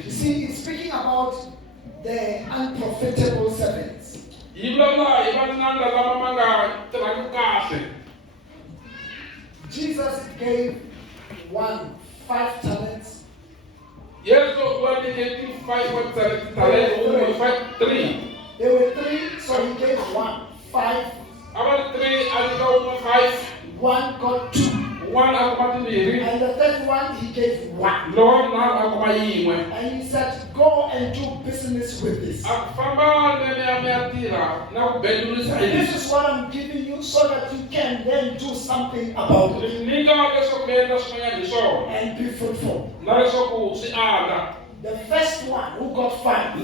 You see, it's speaking about the unprofitable servants. Jesus gave 5 talents. There were 3, so he gave 1. 5. About 3 and go 5. 1 got 2. 1 and And the third one, he gave 1. Lord, now I'm And he said, go and do business with this. This is what I'm giving you so that you can then do something about it and be fruitful. The first one who got 5,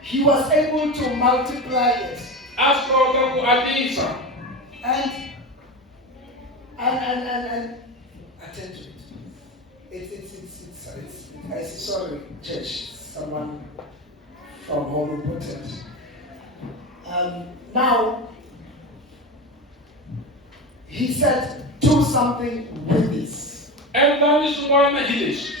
he was able to multiply it. And attend to it. It's sorry, church. Someone from home put it. Now, he said, do something with this. And that is one English.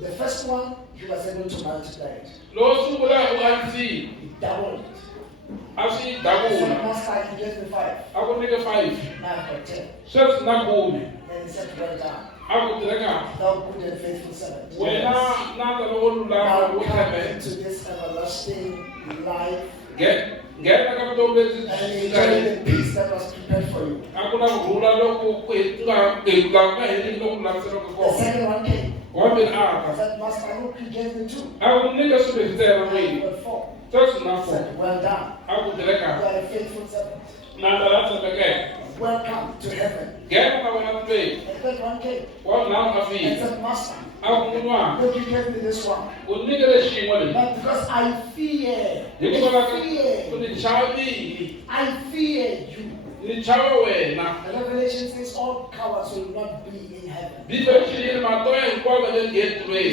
The first one, he was able to multiply it. He doubled it. He So last time he gave me 5. Now I've got 10. Then he said, well done. Thou good and faithful servant. Now come into this everlasting life and enjoy the peace that was prepared for you. The second one came. I said, Master, look, you gave me 2. I got 4. I said, well done. You are a faithful servant. Welcome to heaven. The third one came. I said, Master, look, you gave me this one. But because I fear you. The Revelation says all cowards will not be in heaven. He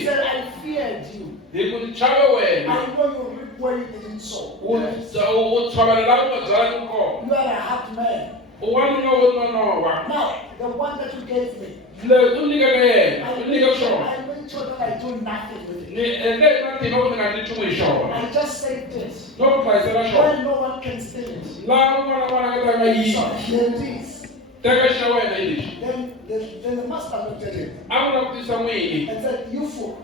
said, I feared you. I know you reap where you didn't sow. You are a hard man. Now, the one that you gave me, I made sure that I do nothing with it. I just said this. When no one can steal it. So here it is. Then the master looked at him and said, you fool.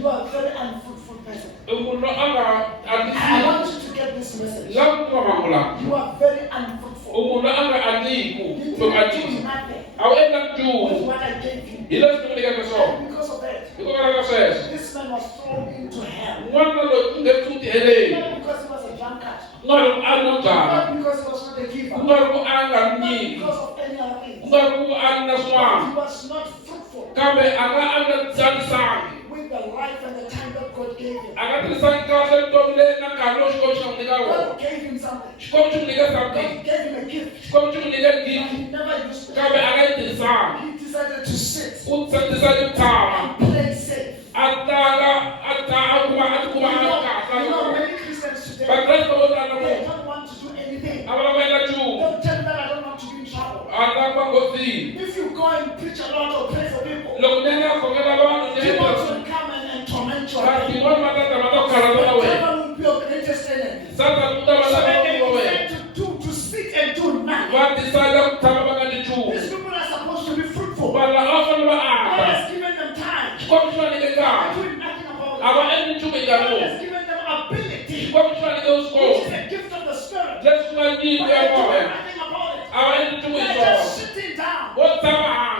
You are a very unfruitful person. I want you to get this message. You are very unfruitful. You didn't do nothing with what I gave you. And because of that, this man was thrown into hell. Not because he was a drunkard. Not because he was not a giver. Not because of any other thing. He was not fruitful with the life and the time that God gave him. God gave him something. God gave him a gift. But he never used it. He decided to sit and play safe. Many Christians today, they don't want to do anything. Don't tell me that I don't want to be in trouble. If you go and preach a lot or pray for people, demons will come and torment your life. The devil will be your greatest enemy. So they decide to sit and do nothing. These people are supposed to be fruitful. God has given them time. They are doing nothing about it. God has given them ability, which is a gift of the Spirit. But they are doing nothing about it. They are just sitting down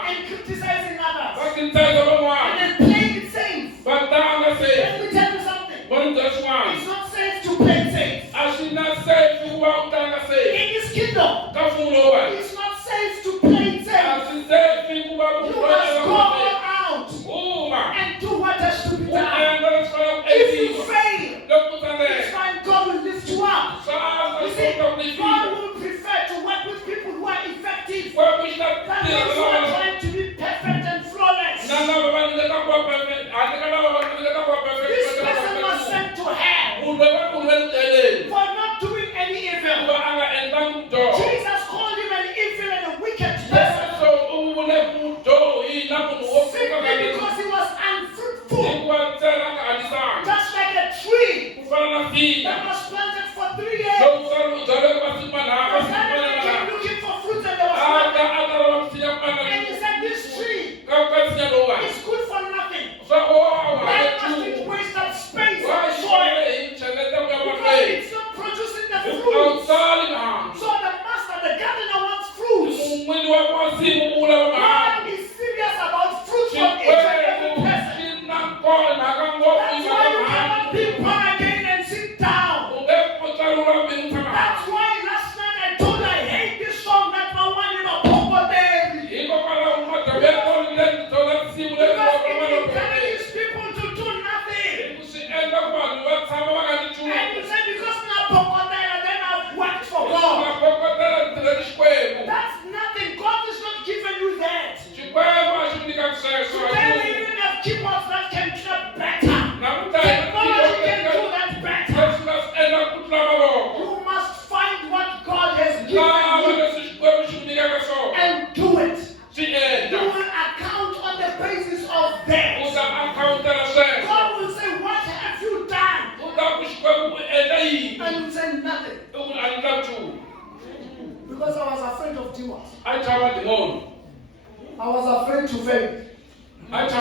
and criticizing others and then playing it safe. Let me tell you something. It's not safe to play safe. In His kingdom, it's not safe to play safe. You must go out and do what has to be done. If you fail, it's fine. God will lift you up. You see, God will prefer to work with people who are effective than those who are trying to be perfect and flawless. This person was sent to hell for not doing any evil. Jesus called him an evil and a wicked person simply because he was unfruitful. Just like a tree that was planted for 3 years. Was that when they came looking for fruit and there was nothing? And he said, this tree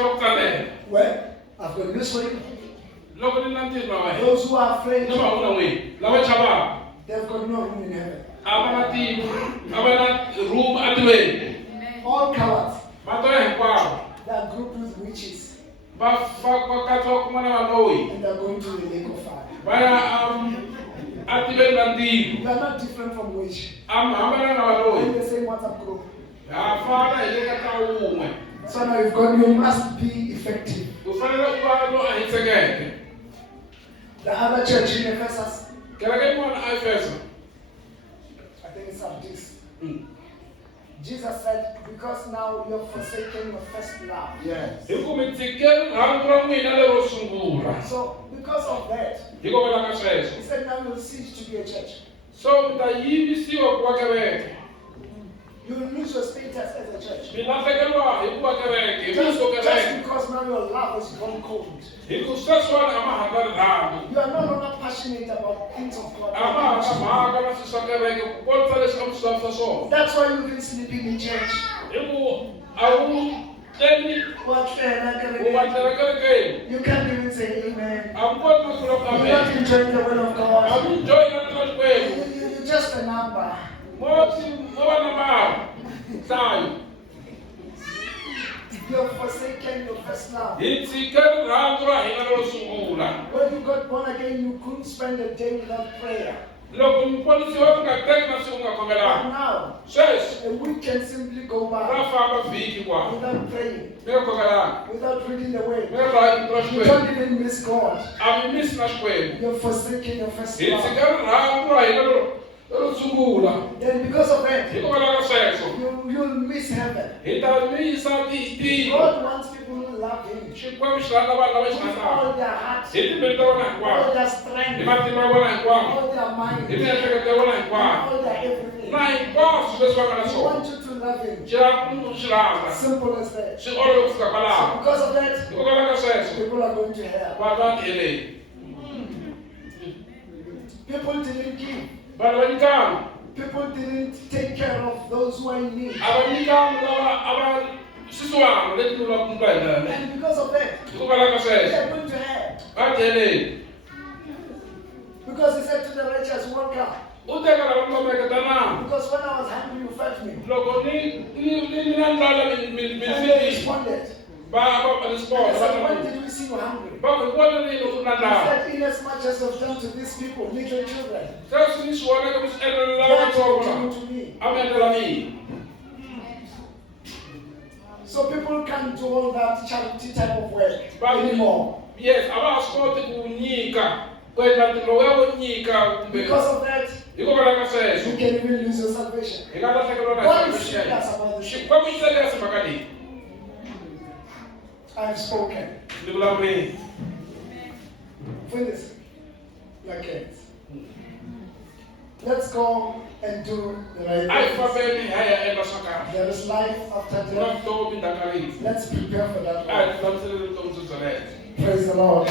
chava ku tsalela Well, I've got news for you. loko ni na ntirho na wena Those who are afraid, ni va vula n'wini lava chavaka they've got no room in heaven. a va na tiko a va na room atilweni All cowards, va toya hinkwavo they are grouped with witches, va katsiwa kun'wana na valoyi and they are going to the lake of fire. va ya ativeni ka ntilo You are not different from witch. hambana na We're in valoyi the same WhatsApp group. ha fana hi le ka ntlawa wun'we So now you must be effective. u fanele ku va lo a hitsekeke The other church in Ephesus, kereke yin'wana a efeso I think it's Sardis. Jesus said, because now you have forsaken your first love. Yes. hi ku mi tshikeli rhangu ra n'wina lero sungula So because of that, hikokwalaho ka sweswo he said now you'll cease to be a church. so mi ta yivisiwa ku va kereke You will lose your status as a church. mi lahlekeriwa hi ku va kereke hi vito Just kereke because now your love has gone cold. hi ku sweswiwani a ma ha nga rirhandzu You are no longer passionate about things of God. a ma ha nga mhaka na swilo swa kereke ku ponisa leswi a mi swi lavisa swona That's why you've been sleeping in church. hi ku a wu teni What u va tlela kerekeni You can't even say amen. a mi koti na ku vula ku You're amen not enjoying the word of a God. mi joyina na xikwembu You're just a number. mo va na mali nhlayo You have forsaken your first love. hi tshike rirhandzu ra hina lero sungula When you got born again, you couldn't spend a day without prayer. loko mi ponisiwa ku nga teki na siku nga But khongelanga now, sweswi a week can simply go ra by famba vhiki kwa without praying, mi nga khongelanga without reading the word. mi nga rahi ra You xikwembu don't even miss God. a mi misi na xikwembu You have forsaken your first hi tshike love. rirhandzu ra hina lero sungula Then because of that, hikokwalaho ka sweswo you'll miss heaven. hi ta mi yisa tiko God wants people who love Him xikwembu xi rhandza vanhu lava xi with rhandzaka all their heart, hi timbilu ta vona all hinkwawo their hi strength, matimba ya vona hinkwawo all their mind, hi miehleketo ya vona hinkwawo all their everything. na hinkwaswo leswi va nga na He swona wants you to love Him. xi lava ku xi rhandza Simple as that. swi olove ku fika kwalaho Because of that, hikokwalaho ka sweswo people are going to hell. vanhu va tiheleni People didn't give. vanhu va nyikanga People didn't take care of those who are in need. a va nyikanga lava a va swisiwana leti ni vulaka ku hi nene And because of that, hikokwalaho ka they sweswo are going to hell. va tiheleni Because He said to the righteous, welcome. u teka lava kulomeke tanani Because when I was hungry, you fed me. loko ni na ndlala mi And they fitile responded. va And responda they va said, when ta did we see you hungry? va ku hi vonile loko u na He ndlala said, inasmuch as you've done to these people, little children, sweswi ni swi voneke mi swi endlela lava that you vatsongo do to me. a mi endlela mina So people can't do all that charity type of work Va- anymore. yes a va ha swi koti ku nyika ku endla ntirho wa wo nyika kumbe Because of that, hikokwalaho ka sweswo you can even lose your salvation. hi nga lahlekeriwa na What xiyimo is xa serious about this? xikwembu xi serious mhaka leyi I have spoken. ni vulavurini Finish your kids. Let's go and do the right a hi things. fambeni hi ya endla swa kahle There is life after ku na death. vutomi ndaka rifu Let's prepare for that a hi life. tilamisele vutomi byo byeleke Praise the Lord.